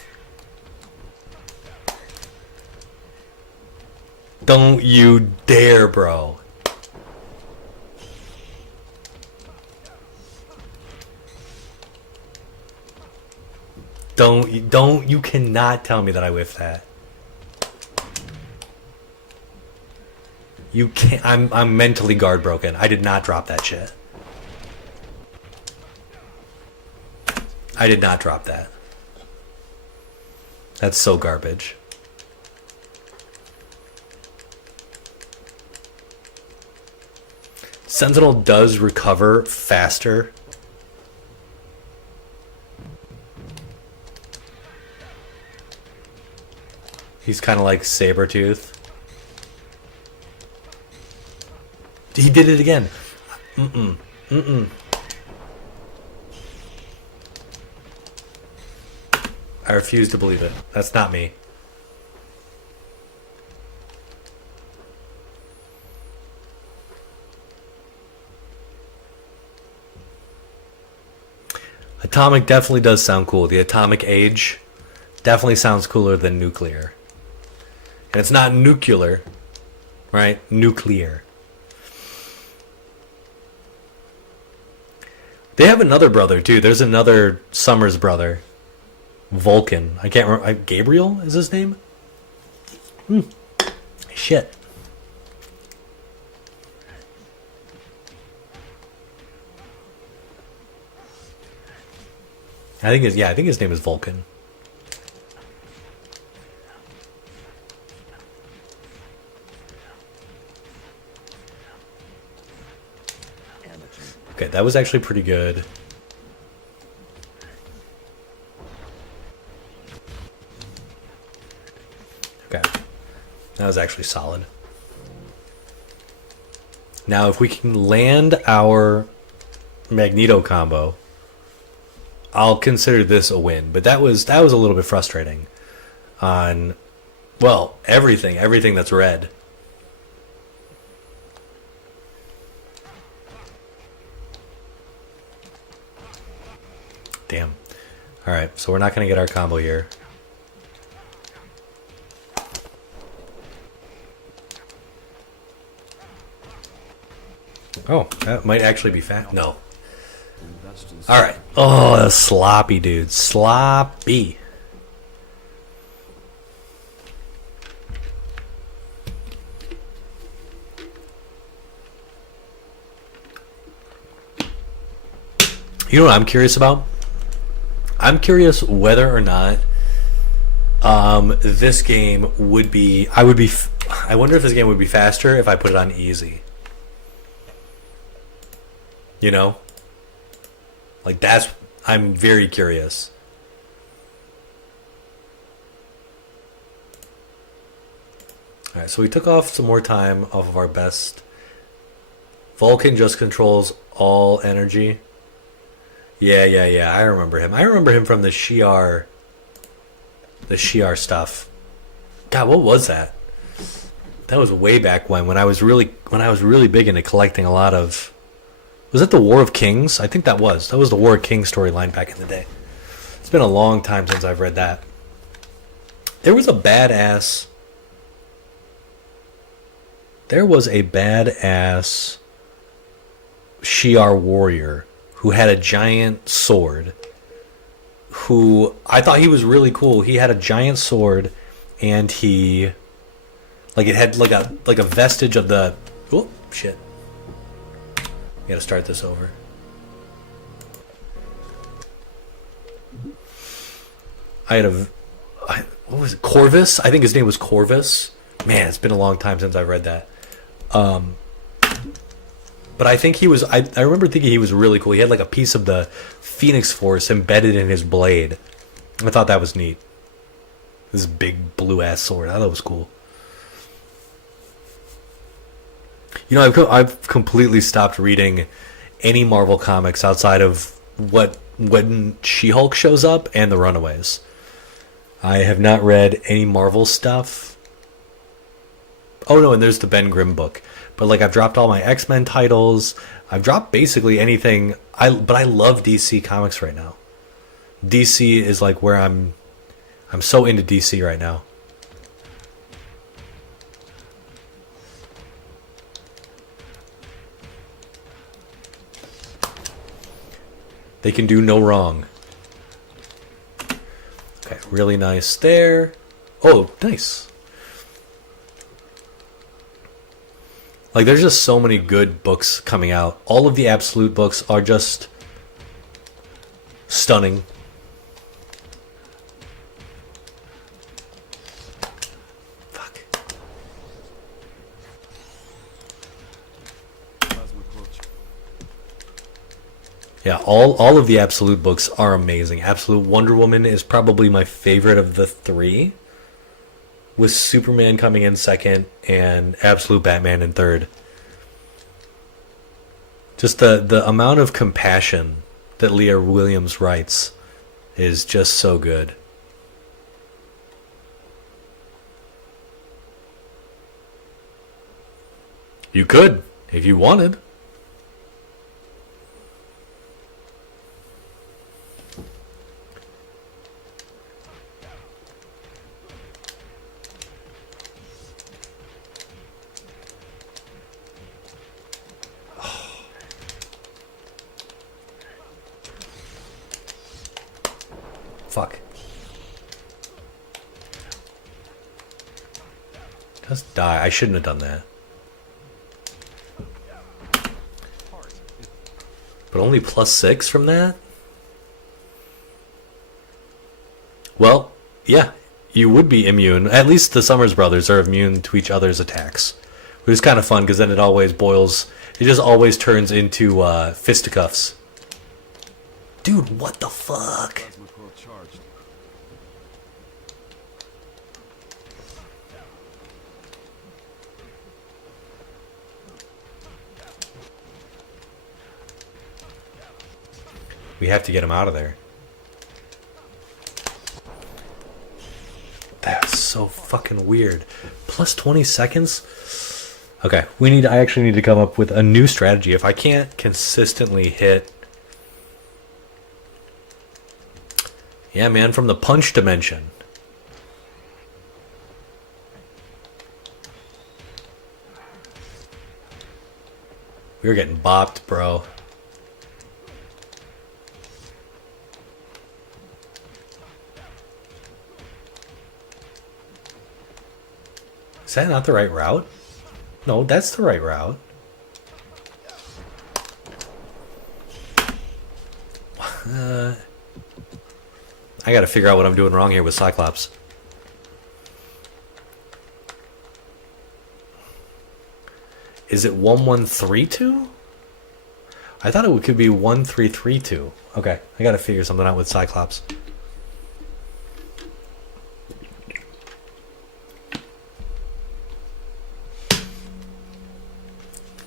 Don't you dare, bro. You cannot tell me that I whiffed that. You can't. I'm mentally guard broken. I did not drop that shit. I did not drop that. That's so garbage. Sentinel does recover faster. He's kind of like Sabretooth. He did it again. I refuse to believe it. That's not me. Atomic definitely does sound cool. The atomic age definitely sounds cooler than nuclear. And it's not nuclear, right? Nuclear. They have another brother too. There's another Summers brother, Vulcan. I can't remember. Gabriel is his name. Shit. I think his name is Vulcan. Okay, that was actually pretty good. Okay. That was actually solid. Now, if we can land our Magneto combo, I'll consider this a win. But that was a little bit frustrating on, well, everything that's red. Damn. Alright, so we're not going to get our combo here. Oh, that might actually be fast. No. Alright. Oh, that's sloppy, dude. Sloppy. You know what I'm curious about? I'm curious whether or not this game would be... I wonder if this game would be faster if I put it on easy. You know? Like, that's... I'm very curious. Alright, so we took off some more time off of our best. Vulcan just controls all energy. Yeah. I remember him. I remember him from the Shi'ar stuff. God, what was that? That was way back when I was really big into collecting a lot of. Was that the War of Kings? I think that was the War of Kings storyline back in the day. It's been a long time since I've read that. There was a badass Shi'ar warrior who had a giant sword, who I thought he was really cool. He had a giant sword, and it had like a vestige of the... Oh, shit. We gotta start this over. What was it? Corvus? I think his name was Corvus. Man, it's been a long time since I read that. But I think he was... I remember thinking he was really cool. He had like a piece of the Phoenix Force embedded in his blade. I thought that was neat. This big blue-ass sword. I thought that was cool. You know, I've completely stopped reading any Marvel comics outside of when She-Hulk shows up and the Runaways. I have not read any Marvel stuff. Oh no, and there's the Ben Grimm book. But like, I've dropped all my X-Men titles. I've dropped basically anything. But I love DC Comics right now. DC is like where I'm so into DC right now. They can do no wrong. Okay, really nice there. Oh, nice. Like, there's just so many good books coming out. All of the Absolute books are just stunning. Fuck. Yeah, all of the Absolute books are amazing. Absolute Wonder Woman is probably my favorite of the three, with Superman coming in second and Absolute Batman in third. Just the amount of compassion that Leah Williams writes is just so good. You could, if you wanted. Fuck. Just die. I shouldn't have done that. But only +6 from that? Well, yeah. You would be immune. At least the Summers brothers are immune to each other's attacks. Which is kind of fun, because then it always boils... It just always turns into fisticuffs. Dude, what the fuck? We have to get him out of there. That's so fucking weird. Plus 20 seconds? Okay, I actually need to come up with a new strategy. If I can't consistently hit... Yeah, man, from the punch dimension. We were getting bopped, bro. Is that not the right route? No, that's the right route. I gotta figure out what I'm doing wrong here with Cyclops. Is it 1132? I thought it could be 1332. Okay, I gotta figure something out with Cyclops.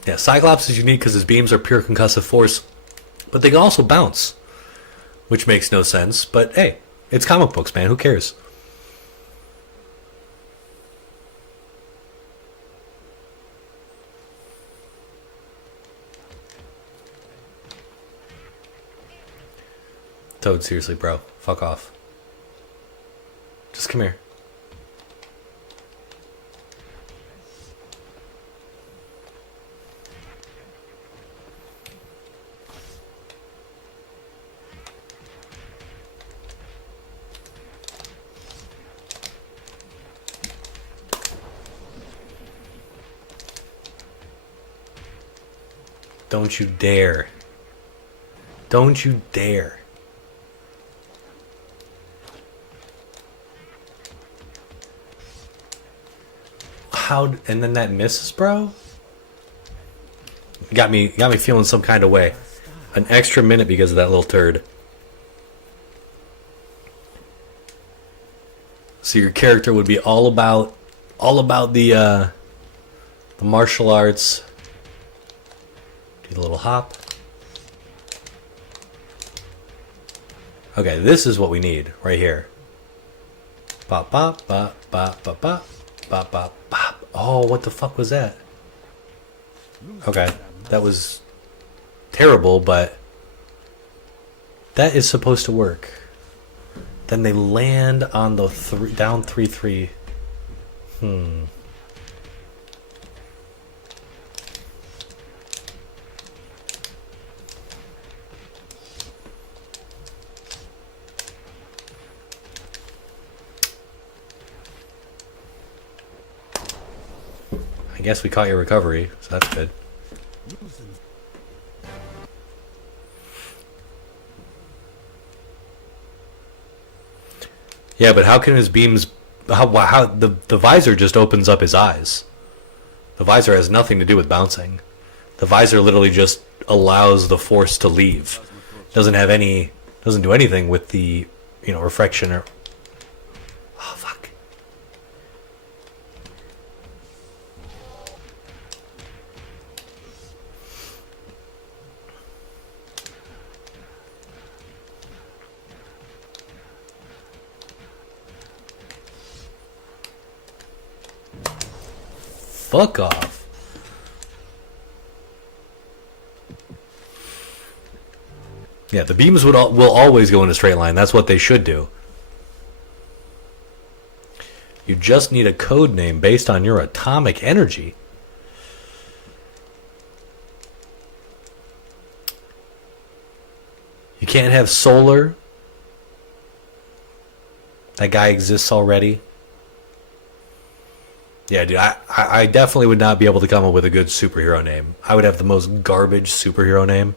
Yeah, Cyclops is unique because his beams are pure concussive force, but they can also bounce, which makes no sense. But hey, it's comic books, man. Who cares? Toad, seriously, bro. Fuck off. Just come here. Don't you dare. Don't you dare. How, and then that misses, bro? Got me feeling some kind of way. An extra minute because of that little turd. So your character would be all about the martial arts. Do the little hop. Okay, this is what we need right here. Bop bop bop bop bop bop bop bop bop. Oh, what the fuck was that? Okay, that was terrible, but that is supposed to work. Then they land on the down 3-3. I guess we caught your recovery, so that's good. Yeah, but how can his beams... How the visor just opens up his eyes. The visor has nothing to do with bouncing. The visor literally just allows the force to leave. Doesn't do anything with the, refraction or... Oh, fuck. Fuck off. Yeah, the beams will always go in a straight line. That's what they should do. You just need a code name based on your atomic energy. You can't have solar. That guy exists already. Yeah, dude, I definitely would not be able to come up with a good superhero name. I would have the most garbage superhero name.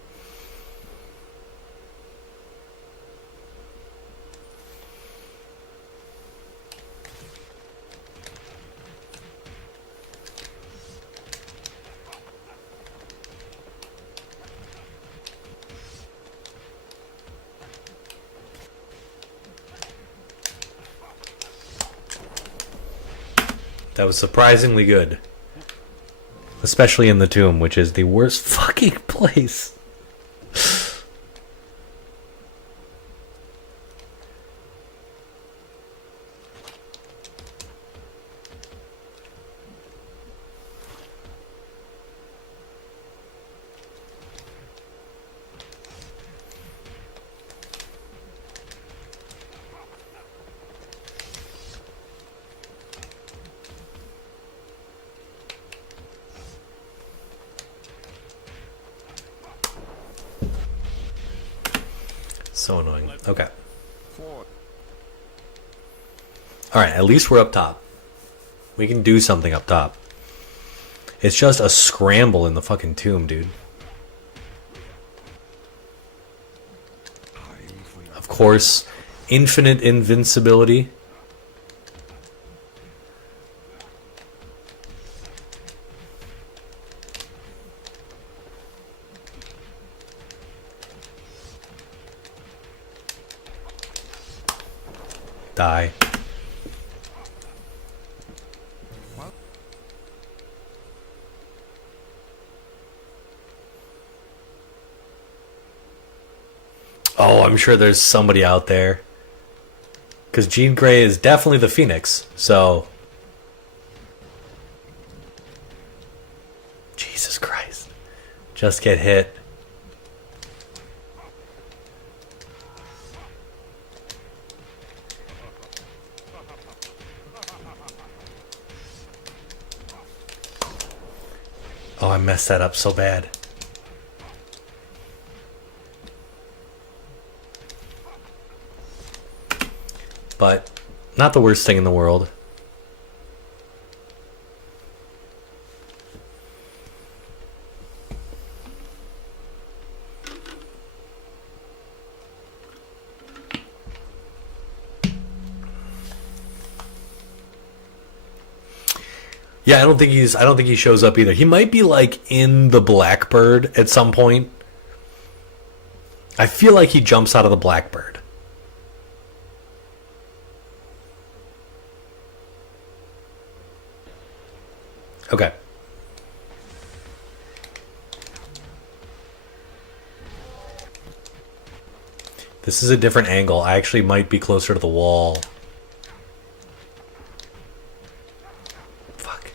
That was surprisingly good. Especially in the tomb, which is the worst fucking place. So annoying. Okay. Alright, at least we're up top. We can do something up top. It's just a scramble in the fucking tomb, dude. Of course, infinite invincibility. Die. Oh, I'm sure there's somebody out there. Because Jean Grey is definitely the Phoenix, so... Jesus Christ. Just get hit. Oh, I messed that up so bad. But not the worst thing in the world. Yeah, I don't think he shows up either. He might be like in the Blackbird at some point. I feel like he jumps out of the Blackbird. Okay. This is a different angle. I actually might be closer to the wall. Fuck.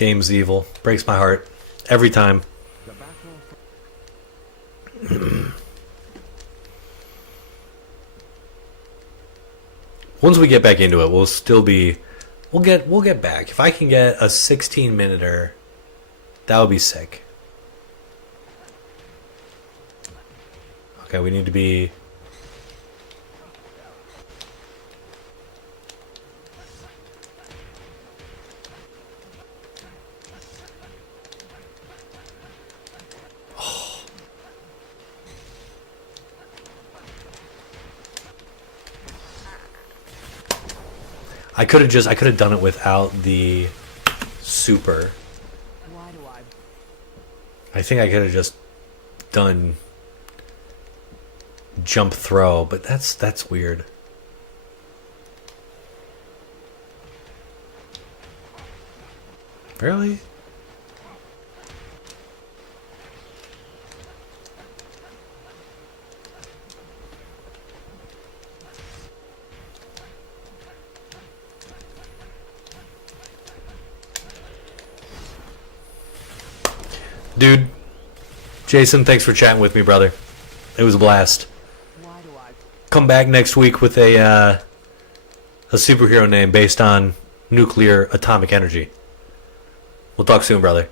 game's evil. Breaks my heart. Every time. Once we get back into it, we'll still be... We'll get back. If I can get a 16-minuter, that would be sick. Okay, we need to be... I could have done it without the super. Why do I think I could have just done jump throw, but that's weird. Really? Dude, Jason, thanks for chatting with me, brother. It was a blast. Why do I? Come back next week with a superhero name based on nuclear atomic energy. We'll talk soon, brother.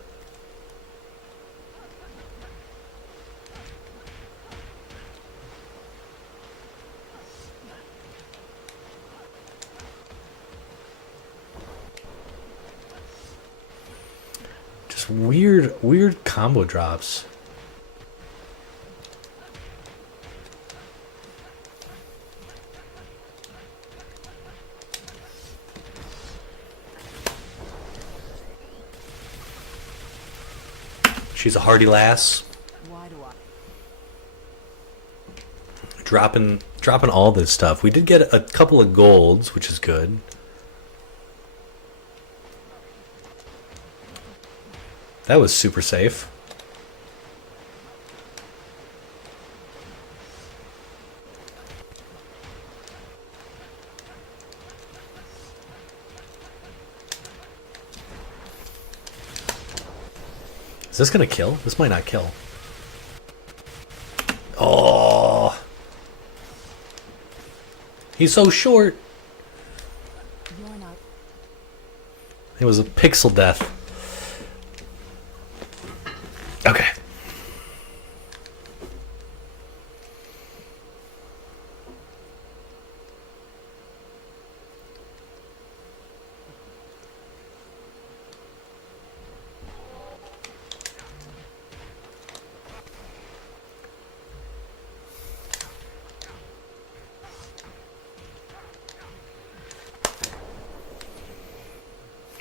Just weird combo drops. She's a hardy lass. Why do I? Dropping all this stuff. We did get a couple of golds, which is good. That was super safe. Is this gonna kill? This might not kill. Oh, he's so short. You're not. It was a pixel death. Okay.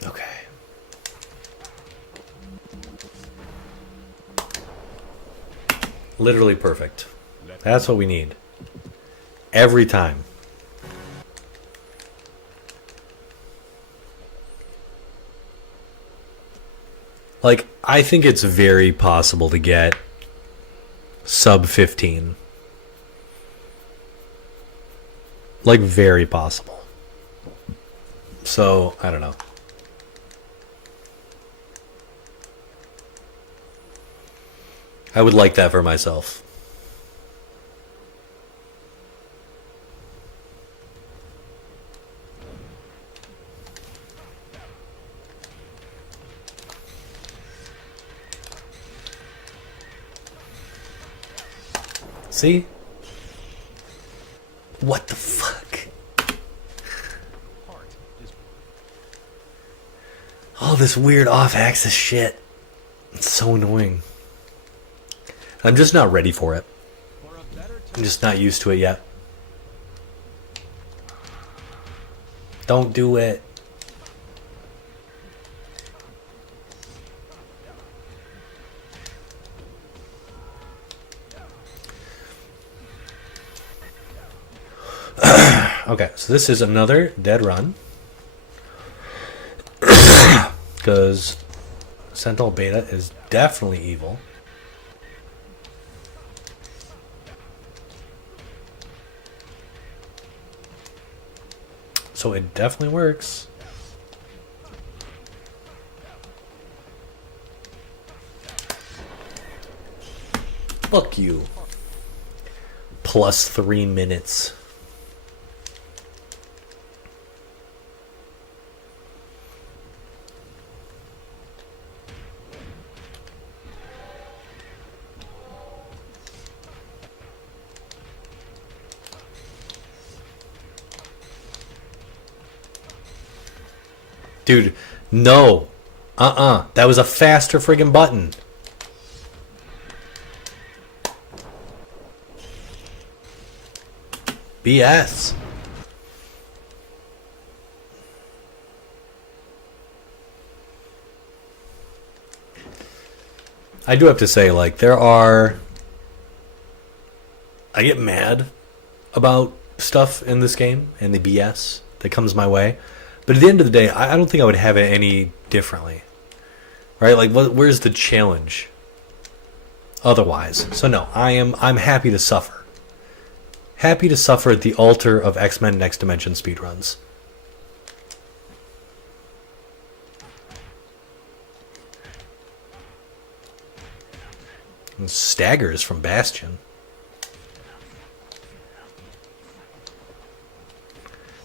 Okay. Literally perfect. That's what we need. Every time. Like, I think it's very possible to get sub 15. Like, very possible. So, I don't know. I would like that for myself. See? What the fuck? All this weird off-axis shit. It's so annoying. I'm just not ready for it. I'm just not used to it yet. Don't do it. Okay, so this is another dead run. Because Sentinel Beta is definitely evil. So it definitely works. Fuck you. Plus 3 minutes. Dude, no. That was a faster friggin' button. BS. I do have to say, like, I get mad about stuff in this game and the BS that comes my way. But at the end of the day, I don't think I would have it any differently. Right? Like, where's the challenge otherwise? So no, I'm happy to suffer. Happy to suffer at the altar of X-Men Next Dimension speedruns. And staggers from Bastion.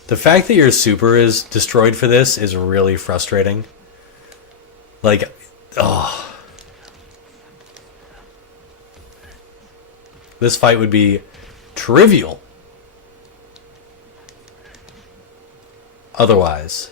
The fact that your super is destroyed for this is really frustrating. Like, oh. This fight would be trivial otherwise.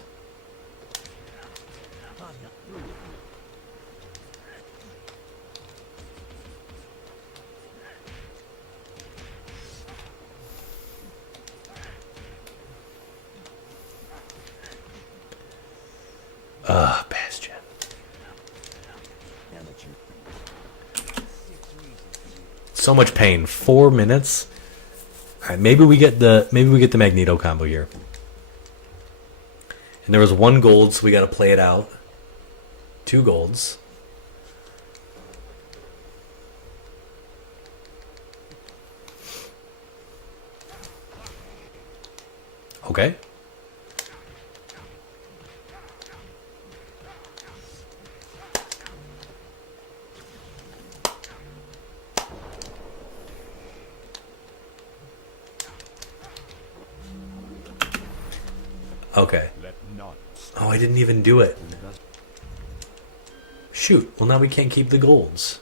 Bastion. So much pain. 4 minutes. All right, maybe we get the Magneto combo here. And there was 1 gold, so we got to play it out. 2 golds. Okay. Okay. Oh, I didn't even do it. Shoot. Well, now we can't keep the golds.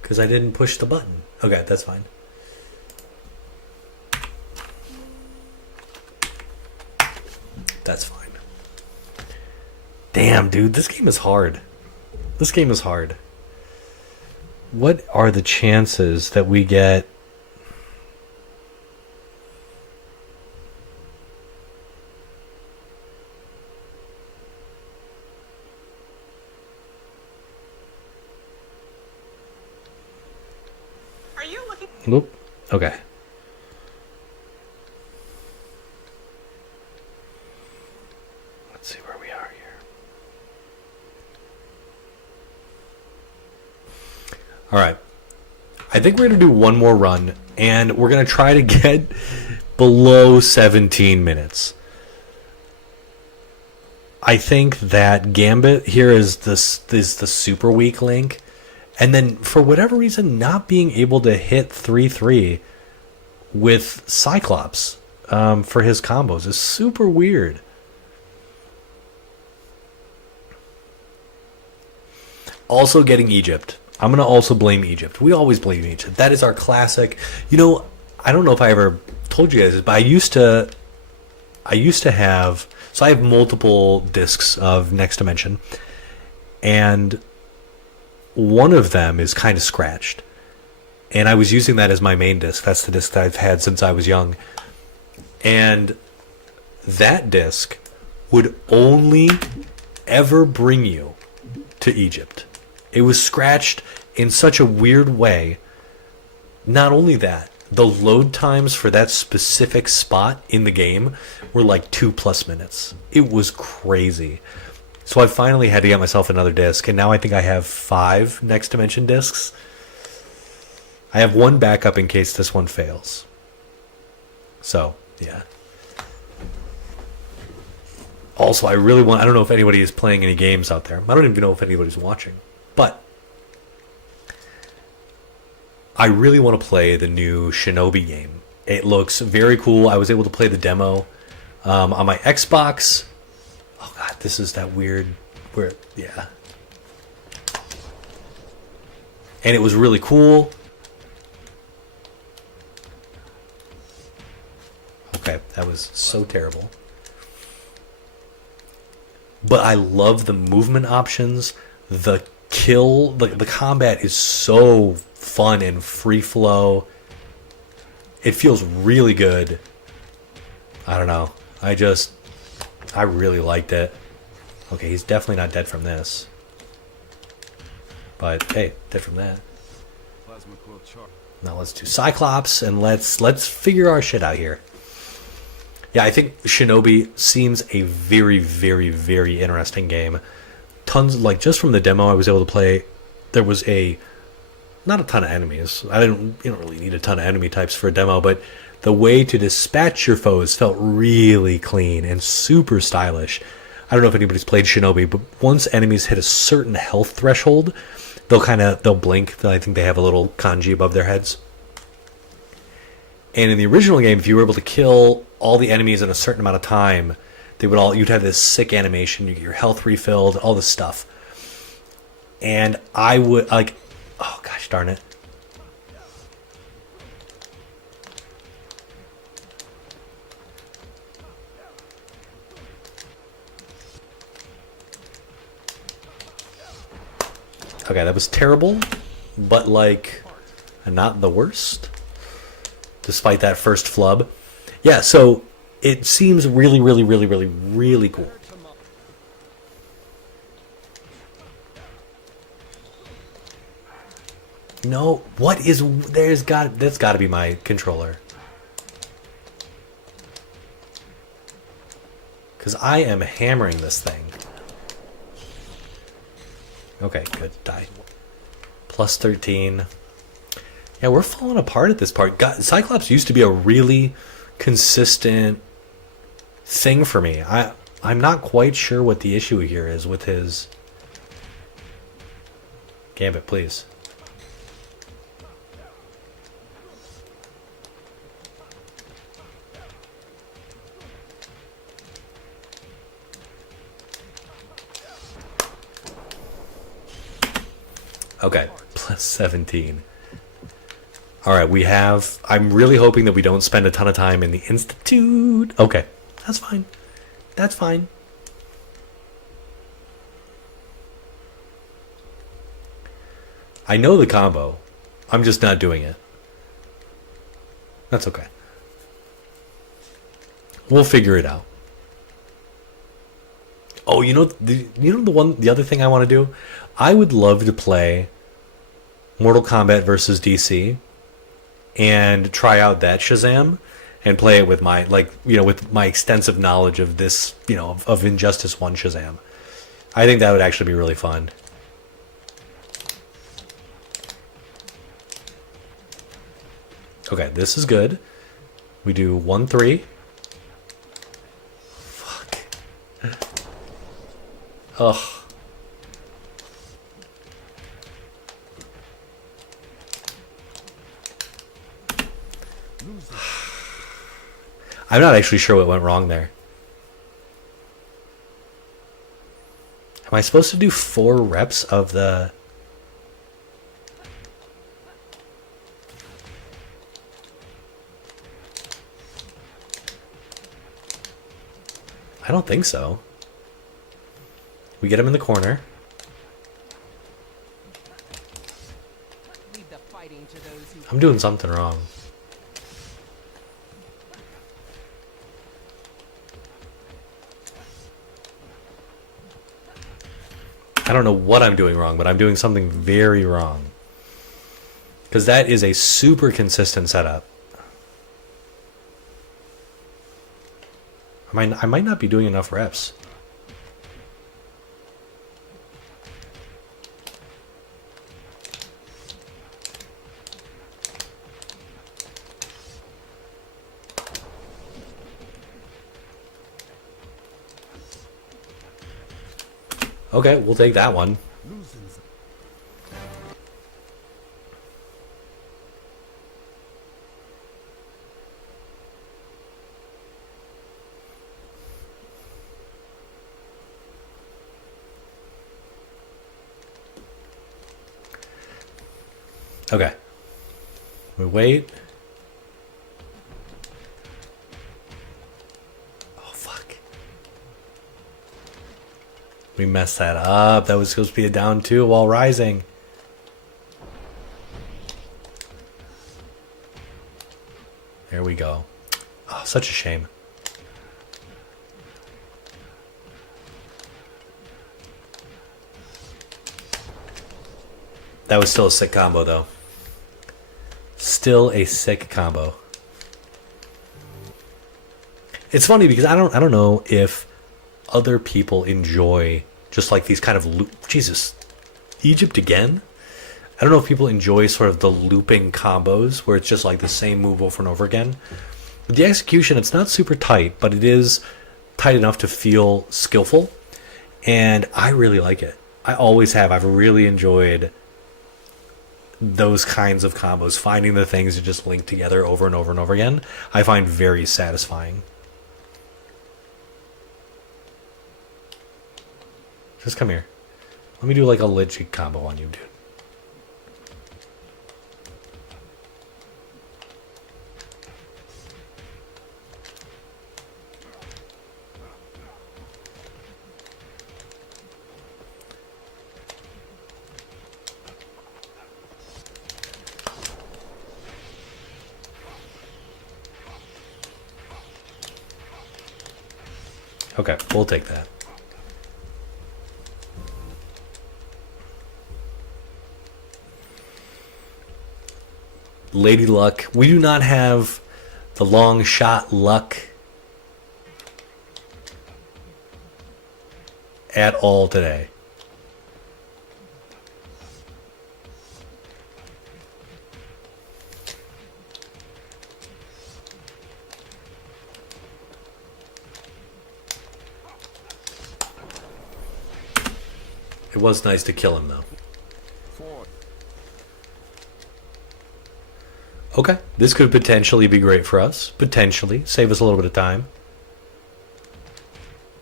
Because I didn't push the button. Okay, that's fine. That's fine. Damn, dude. This game is hard. This game is hard. What are the chances that we get... Nope. Okay. Let's see where we are here. All right. I think we're going to do one more run, and we're going to try to get below 17 minutes. I think that Gambit here is the super weak link. And then, for whatever reason, not being able to hit 3-3 with Cyclops for his combos is super weird. Also getting Egypt. I'm going to also blame Egypt. We always blame Egypt. That is our classic. You know, I don't know if I ever told you guys this, but I used to have... So I have multiple discs of Next Dimension. And... one of them is kind of scratched. And I was using that as my main disc. That's the disc that I've had since I was young. And that disc would only ever bring you to Egypt. It was scratched in such a weird way. Not only that, the load times for that specific spot in the game were like 2+ minutes. It was crazy. So I finally had to get myself another disc, and now I think I have 5 Next Dimension discs. I have 1 backup in case this one fails. So, yeah. Also, I don't know if anybody is playing any games out there. I don't even know if anybody's watching. But I really want to play the new Shinobi game. It looks very cool. I was able to play the demo on my Xbox. Oh god, this is that weird, yeah. And it was really cool. Okay, that was so terrible. But I love the movement options. The combat is so fun and free flow. It feels really good. I don't know. I really liked it. Okay, he's definitely not dead from this. But hey, dead from that. Now let's do Cyclops and let's figure our shit out here. Yeah, I think Shinobi seems a very, very, very interesting game. Tons, like, just from the demo I was able to play, there was not a ton of enemies. You don't really need a ton of enemy types for a demo, but the way to dispatch your foes felt really clean and super stylish. I don't know if anybody's played Shinobi, but once enemies hit a certain health threshold, they'll blink. I think they have a little kanji above their heads. And in the original game, if you were able to kill all the enemies in a certain amount of time, you'd have this sick animation, you get your health refilled, all this stuff. And I would oh gosh darn it. Okay, that was terrible, but not the worst. Despite that first flub. Yeah, so it seems really, really, really, really, really cool. No, that's got to be my controller. Because I am hammering this thing. Okay, good, die. Plus 13. Yeah, we're falling apart at this part. Cyclops used to be a really consistent thing for me. I'm not quite sure what the issue here is with his... Gambit, please. Okay, plus 17. Alright, I'm really hoping that we don't spend a ton of time in the Institute. Okay, that's fine. That's fine. I know the combo. I'm just not doing it. That's okay. We'll figure it out. Oh, the other thing I want to do? I would love to play Mortal Kombat versus DC and try out that Shazam and play it with with my extensive knowledge of this, of Injustice 1 Shazam. I think that would actually be really fun. Okay, this is good. We do 1-3. Fuck. Ugh. I'm not actually sure what went wrong there. Am I supposed to do 4 reps of the... I don't think so. We get him in the corner. I'm doing something wrong. I don't know what I'm doing wrong, but I'm doing something very wrong. Because that is a super consistent setup. I might not be doing enough reps. Okay, we'll take that one. Okay. We wait. Oh, fuck. We messed that up. That was supposed to be a down 2 while rising. There we go. Oh, such a shame. That was still a sick combo, though. Still a sick combo. It's funny because I don't know if other people enjoy just like these kind of Jesus, Egypt again. I don't know if people enjoy sort of the looping combos where it's just like the same move over and over again. With the execution, it's not super tight, but it is tight enough to feel skillful, and I really like it. I always have. I've really enjoyed those kinds of combos, finding the things to just link together over and over and over again. I find very satisfying. Just come here. Let me do like a legit combo on you, dude. Okay, we'll take that. Lady Luck. We do not have the long shot luck at all today. It was nice to kill him, though. Okay, this could potentially be great for us. Potentially. Save us a little bit of time.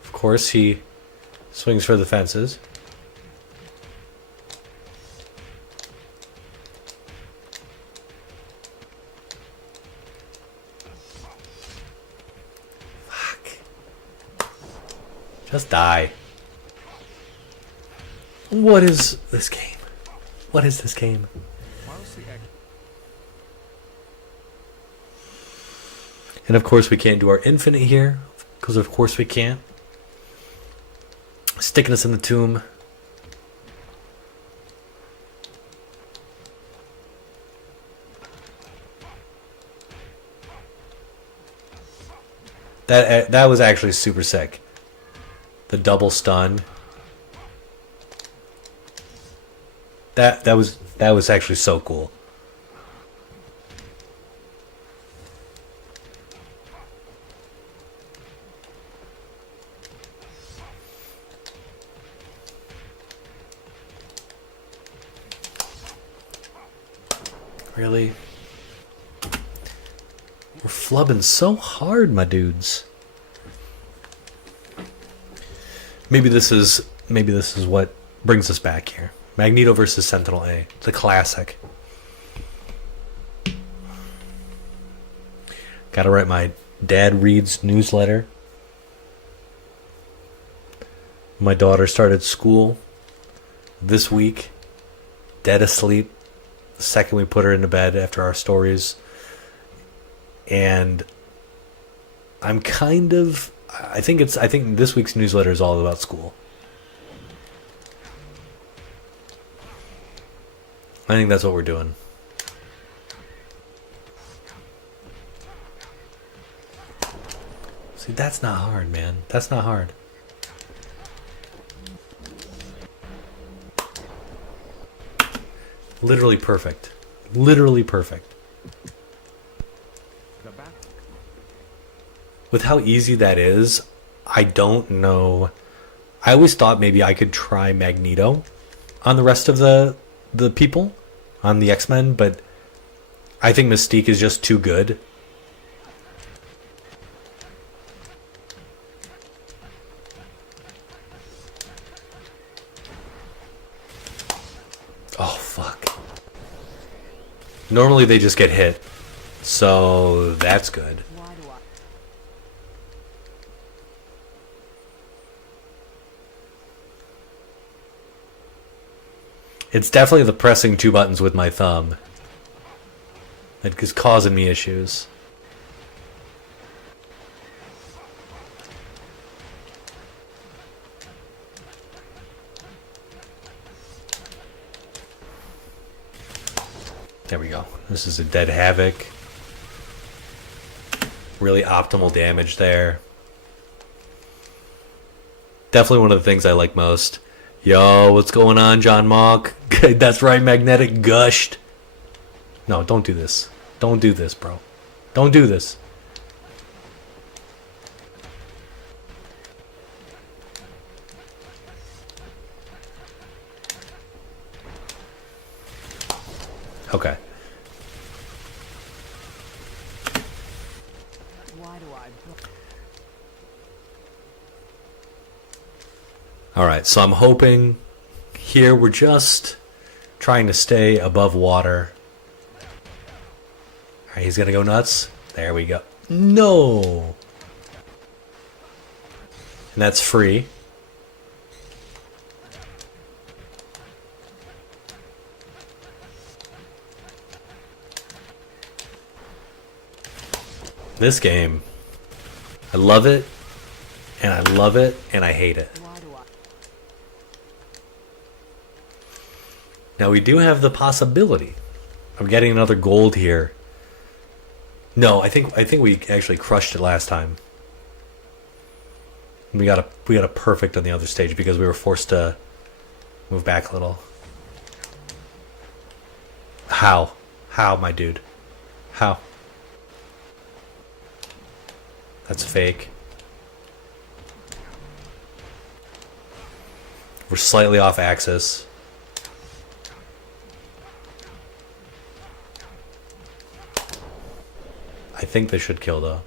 Of course, he swings for the fences. Fuck. Just die. What is this game? What is this game? And of course we can't do our infinite here, because of course we can't. Sticking us in the tomb. That was actually super sick. The double stun. That was actually so cool. Really? We're flubbing so hard, my dudes. Maybe this is what brings us back here. Magneto versus Sentinel A. The classic. Gotta write my Dad Reads newsletter. My daughter started school this week. Dead asleep. The second we put her into bed after our stories. And I'm kind of... I think this week's newsletter is all about school. I think that's what we're doing. See, that's not hard, man. That's not hard. Literally perfect. Literally perfect. With how easy that is, I don't know. I always thought maybe I could try Magneto on the rest of the people on the X-Men, but I think Mystique is just too good. Oh, fuck. Normally they just get hit. So that's good. Why do I? It's definitely the pressing two buttons with my thumb that is causing me issues. There we go. This is a dead havoc. Really optimal damage there. Definitely one of the things I like most. Yo, what's going on, John Mock? That's right, Magnetic Gushed. No, don't do this. Don't do this, bro. Don't do this. Okay. Why do I? Alright, so I'm hoping here we're just trying to stay above water. Alright, he's gonna go nuts. There we go. No! And that's free. This game, I love it, and I love it, and I hate it. Why do I? Now we do have the possibility of getting another gold here. No, I think we actually crushed it last time. We got a perfect on the other stage because we were forced to move back a little. How? How, my dude? How? That's fake. We're slightly off axis. I think they should kill though.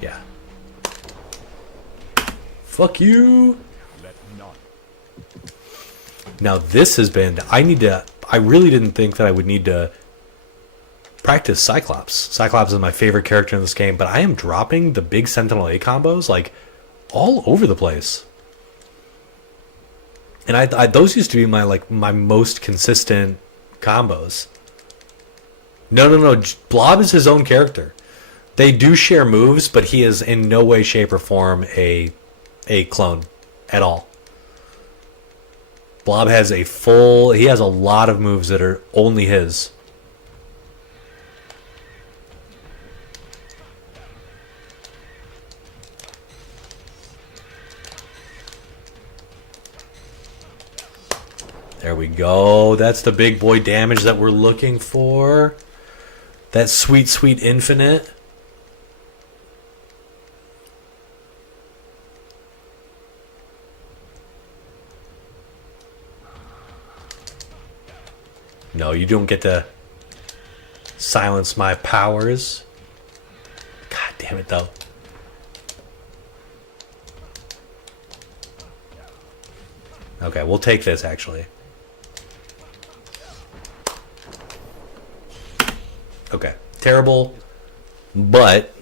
Yeah. Fuck you. Let none. Now this has been, I really didn't think that I would need to practice Cyclops. Cyclops is my favorite character in this game, but I am dropping the big Sentinel A combos like all over the place. And I those used to be my most consistent combos. No. Blob is his own character. They do share moves, but he is in no way, shape, or form a clone at all. Blob has he has a lot of moves that are only his. There we go. That's the big boy damage that we're looking for. That sweet, sweet infinite. No, you don't get to silence my powers. God damn it, though. Okay, we'll take this, actually. Okay, terrible, but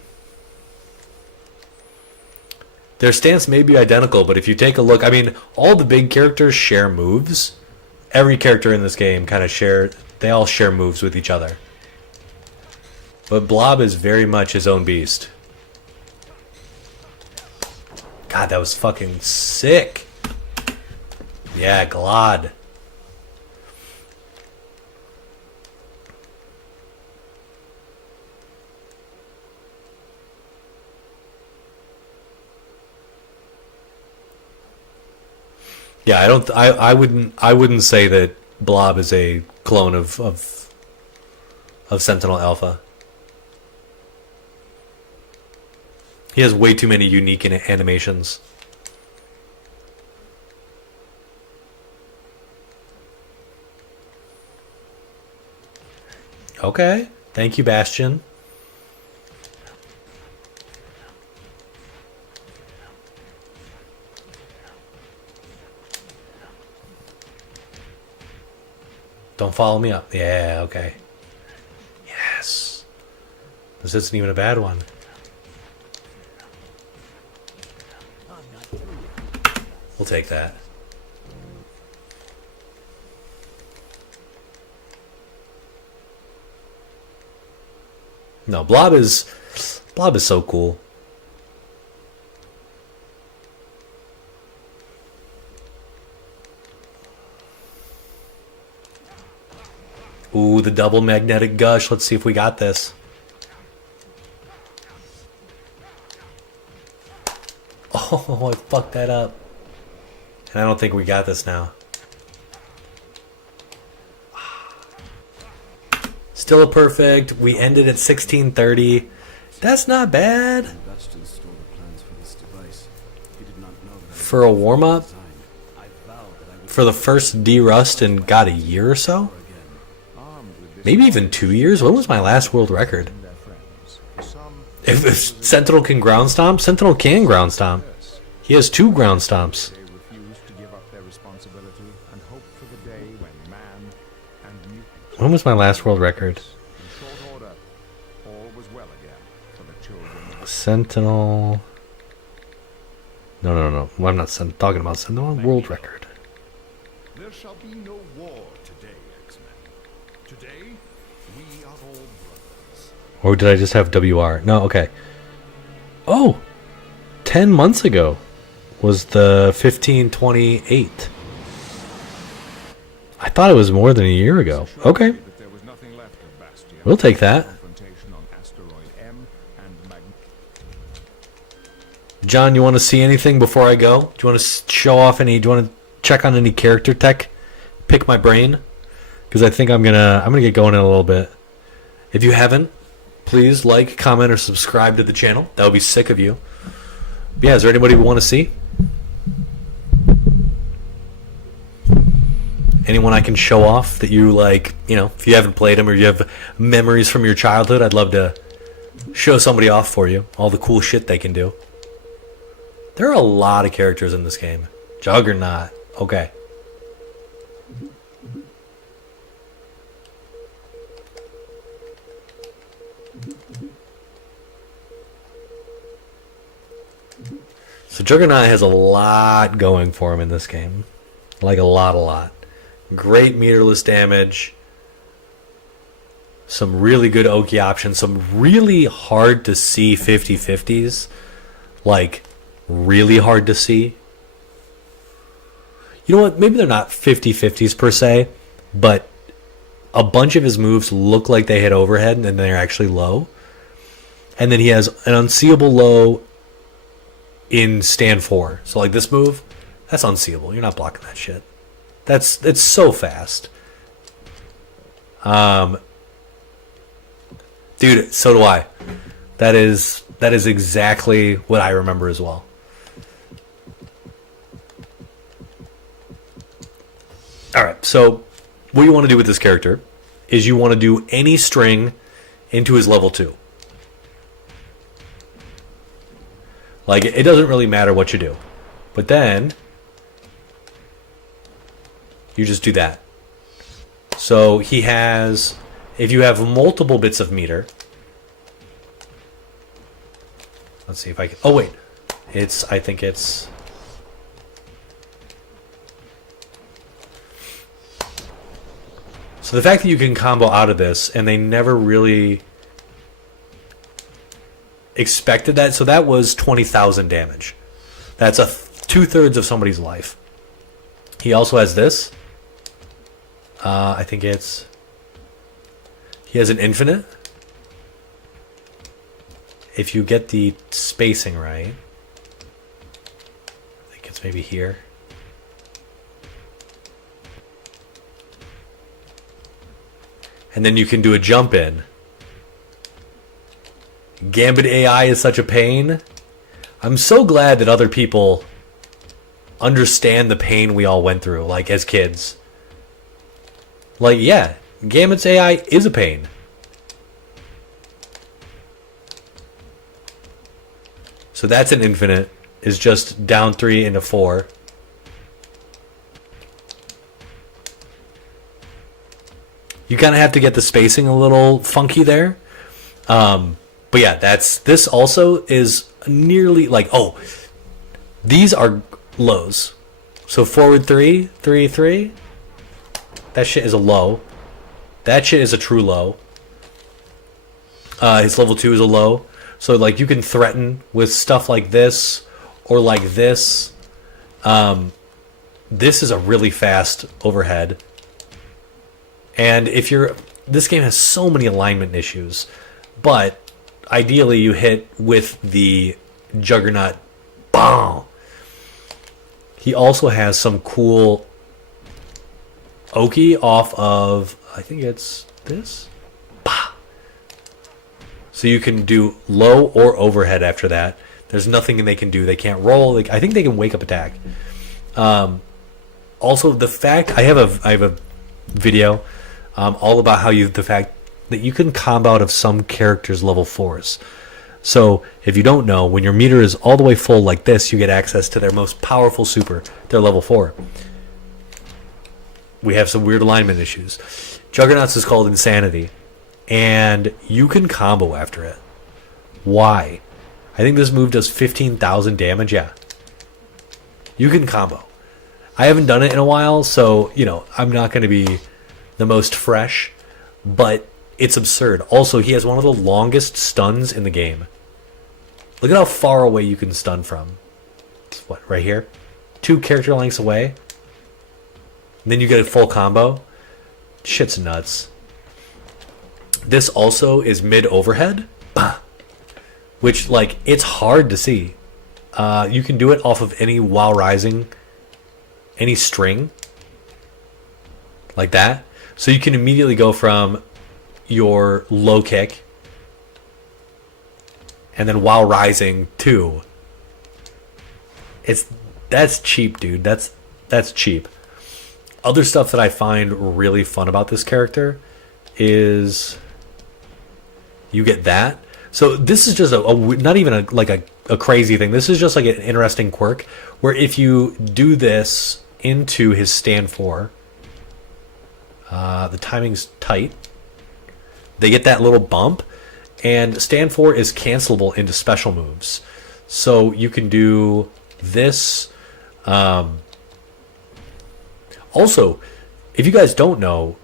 their stance may be identical, but if you take a look, I mean, all the big characters share moves. Every character in this game kind of they all share moves with each other. But Blob is very much his own beast. God, that was fucking sick. Yeah, Glad. Yeah, I wouldn't say that Blob is a clone of Sentinel Alpha. He has way too many unique animations. Okay. Thank you, Bastion. Don't follow me up. Yeah, okay. Yes. This isn't even a bad one. We'll take that. No, Blob is so cool. Ooh, the double magnetic gush. Let's see if we got this. Oh, I fucked that up. And I don't think we got this now. Still a perfect. We ended at 1630. That's not bad. For a warm-up? For the first derust in, God, a year or so? Maybe even 2 years? When was my last world record? If Sentinel can ground stomp, Sentinel can ground stomp. He has 2 ground stomps. When was my last world record? Sentinel. No. Well, I'm not talking about Sentinel. World record. There shall be no war today, X-Men. Today, we are all brothers. Or did I just have WR? No, okay. Oh! 10 months ago was the 1528. I thought it was more than a year ago. Okay. We'll take that. John, you want to see anything before I go? Do you want to show off any? Do you want to check on any character tech? Pick my brain, because I think I'm gonna get going in a little bit. If you haven't, please like, comment, or subscribe to the channel. That would be sick of you. But yeah, is there anybody we want to see? Anyone I can show off that you like? You know, if you haven't played them or you have memories from your childhood, I'd love to show somebody off for you. All the cool shit they can do. There are a lot of characters in this game. Juggernaut. Okay. So Juggernaut has a lot going for him in this game. Like a lot. Great meterless damage. Some really good Oki options. Some really hard to see 50-50s. Like, really hard to see. You know what? Maybe they're not 50-50s per se, but a bunch of his moves look like they hit overhead and then they're actually low. And then he has an unseeable low in stand 4. So like this move, that's unseeable. You're not blocking that shit. It's so fast. Dude, so do I. That is exactly what I remember as well. Alright, so what you want to do with this character is you want to do any string into his level 2. Like, it doesn't really matter what you do. But then you just do that. So he has, if you have multiple bits of meter, let's see if I can, oh wait, I think it's, so the fact that you can combo out of this, and they never really expected that, so that was 20,000 damage. That's 2/3 of somebody's life. He also has this. I think it's... He has an infinite. If you get the spacing right. I think it's maybe here. And then you can do a jump in. Gambit AI is such a pain. I'm so glad that other people understand the pain we all went through, like as kids. Like, yeah, Gambit's AI is a pain. So that's an infinite, is just down 3 into 4. You kind of have to get the spacing a little funky there. But yeah, this also is nearly like, oh, these are lows. So forward 3, 3, 3. That shit is a low. That shit is a true low. His level 2 is a low. So like you can threaten with stuff like this or like this. This is a really fast overhead. And this game has so many alignment issues, but ideally you hit with the Juggernaut. Bam! He also has some cool Oki off of, I think it's this. Bah! So you can do low or overhead after that. There's nothing they can do. They can't roll. I think they can wake up attack. Also, the fact I have a video all about the fact that you can combo out of some characters' level 4s. So if you don't know, when your meter is all the way full like this, you get access to their most powerful super, their level 4. We have some weird alignment issues. Juggernauts is called Insanity, and you can combo after it. Why? I think this move does 15,000 damage. Yeah, you can combo. I haven't done it in a while, so I'm not going to be the most fresh, but it's absurd. Also, he has one of the longest stuns in the game. Look at how far away you can stun from. It's what, right here? 2 character lengths away. And then you get a full combo. Shit's nuts. This also is mid overhead, which it's hard to see. You can do it off of any while rising, any string, like that. So you can immediately go from your low kick and then while rising to. That's cheap, dude. That's cheap. Other stuff that I find really fun about this character is you get that. So this is just not even a crazy thing. This is just like an interesting quirk where if you do this into his stand 4, the timing's tight. They get that little bump, and stand 4 is cancelable into special moves. So you can do this. Also, if you guys don't know,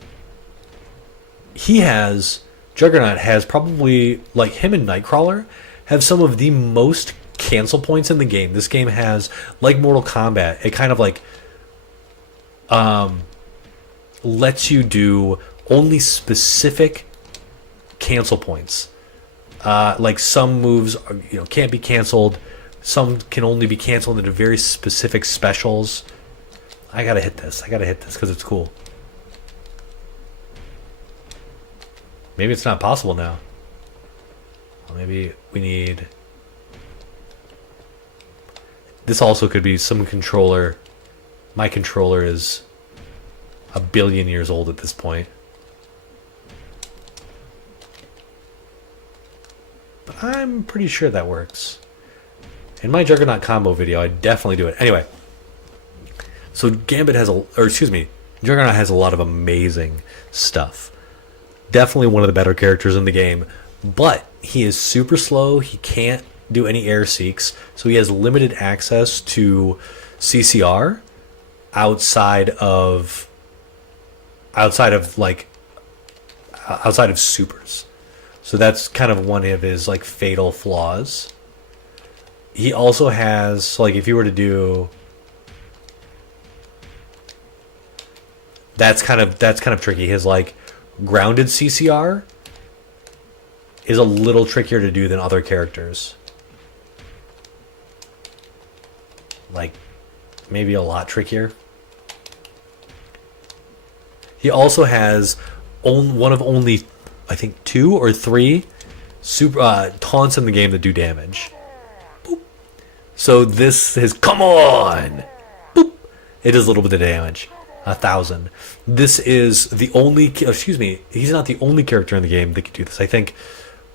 Juggernaut has probably, like him and Nightcrawler, have some of the most cancel points in the game. This game has, like Mortal Kombat, it kind of lets you do only specific cancel points. Like some moves can't be canceled. Some can only be canceled into very specific specials. I gotta hit this because it's cool. Maybe it's not possible now. Well, maybe we need. This also could be some controller. My controller is a billion years old at this point. But I'm pretty sure that works. In my Juggernaut combo video, I definitely do it. Anyway. So Juggernaut has a lot of amazing stuff. Definitely one of the better characters in the game. But he is super slow. He can't do any air seeks. So he has limited access to CCR outside of supers. So that's kind of one of his fatal flaws. He also has if you were to do that's kind of tricky. His grounded CCR is a little trickier to do than other characters. Maybe a lot trickier. He also has one of only, I think, 2 or 3 super taunts in the game that do damage. Boop. So this is, come on! Boop. It does a little bit of damage. 1,000. This is the only, he's not the only character in the game that can do this. I think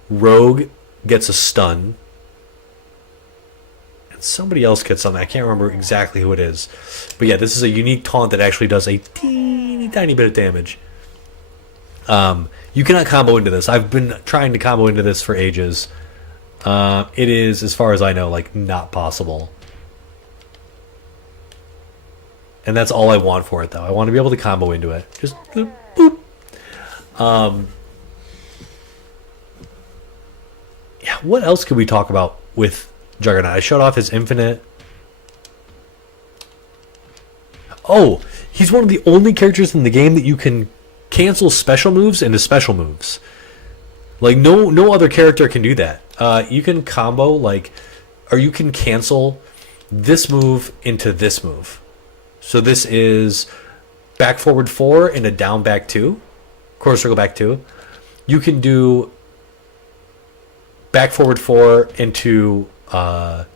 Rogue gets a stun. And somebody else gets something. I can't remember exactly who it is. But yeah, this is a unique taunt that actually does a teeny tiny bit of damage. You cannot combo into this. I've been trying to combo into this for ages. It is, as far as I know, like not possible. And that's all I want for it, though. I want to be able to combo into it. Just boop. Yeah, what else could we talk about with Juggernaut? I showed off his infinite. Oh, he's one of the only characters in the game that you can cancel special moves into special moves. Like no other character can do that. You can combo like, or you can cancel this move into this move. So this is back forward 4 and a down back 2, quarter circle back 2. You can do back forward 4 into back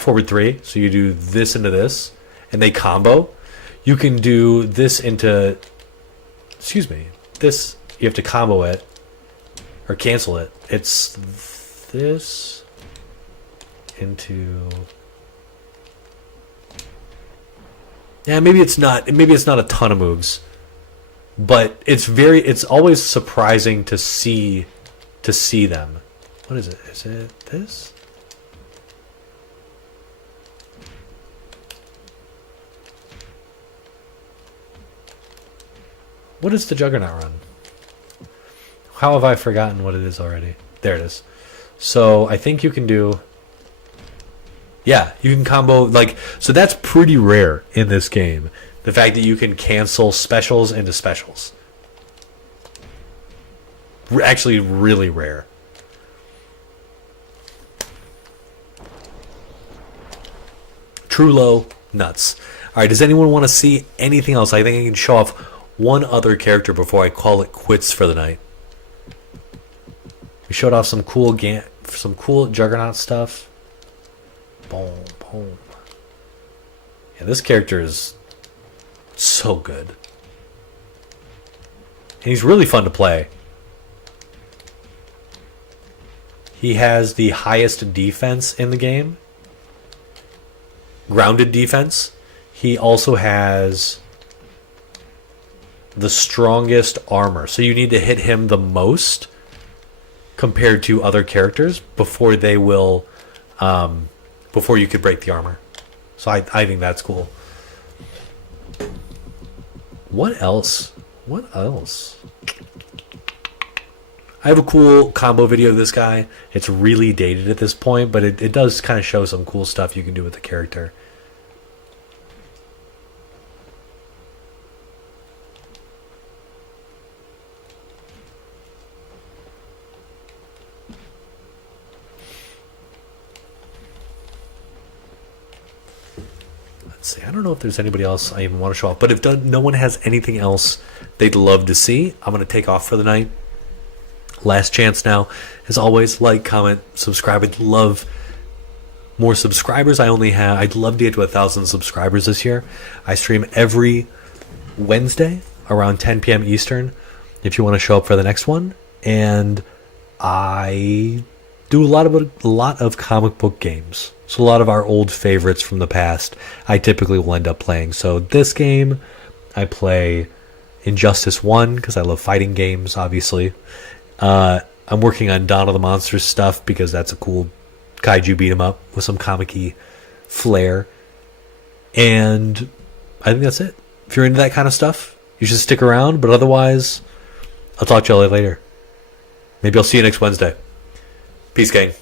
forward 3. So you do this into this, and they combo. You can do this into, excuse me, this, you have to combo it or cancel it. It's this into, yeah, maybe it's not a ton of moves, but it's always surprising to see them. What is it? Is it this? What is the Juggernaut run? How have I forgotten what it is already? There it is. So I think you can do, yeah, you can combo, like, so that's pretty rare in this game. The fact that you can cancel specials into specials. Actually, really rare. True low, nuts. Alright, does anyone want to see anything else? I think I can show off one other character before I call it quits for the night. We showed off some cool Juggernaut stuff. Boom, boom. Yeah, this character is so good. And he's really fun to play. He has the highest defense in the game. Grounded defense. He also has the strongest armor. So you need to hit him the most compared to other characters before they will, before you could break the armor. So I think that's cool. What else? What else? I have a cool combo video of this guy. It's really dated at this point, but it does kind of show some cool stuff you can do with the character. Let's see. I don't know if there's anybody else I even want to show off, but if no one has anything else they'd love to see, I'm going to take off for the night. Last chance now. As always, like, comment, subscribe. I'd love more subscribers. I'd love to get to 1,000 subscribers this year. I stream every Wednesday around 10 p.m. Eastern if you want to show up for the next one. And I do a lot of comic book games. So a lot of our old favorites from the past I typically will end up playing. So this game, I play Injustice 1 because I love fighting games, obviously. I'm working on Dawn of the Monsters stuff because that's a cool kaiju beat 'em up with some comic-y flair. And I think that's it. If you're into that kind of stuff, you should stick around. But otherwise, I'll talk to you all later. Maybe I'll see you next Wednesday. Peace, gang.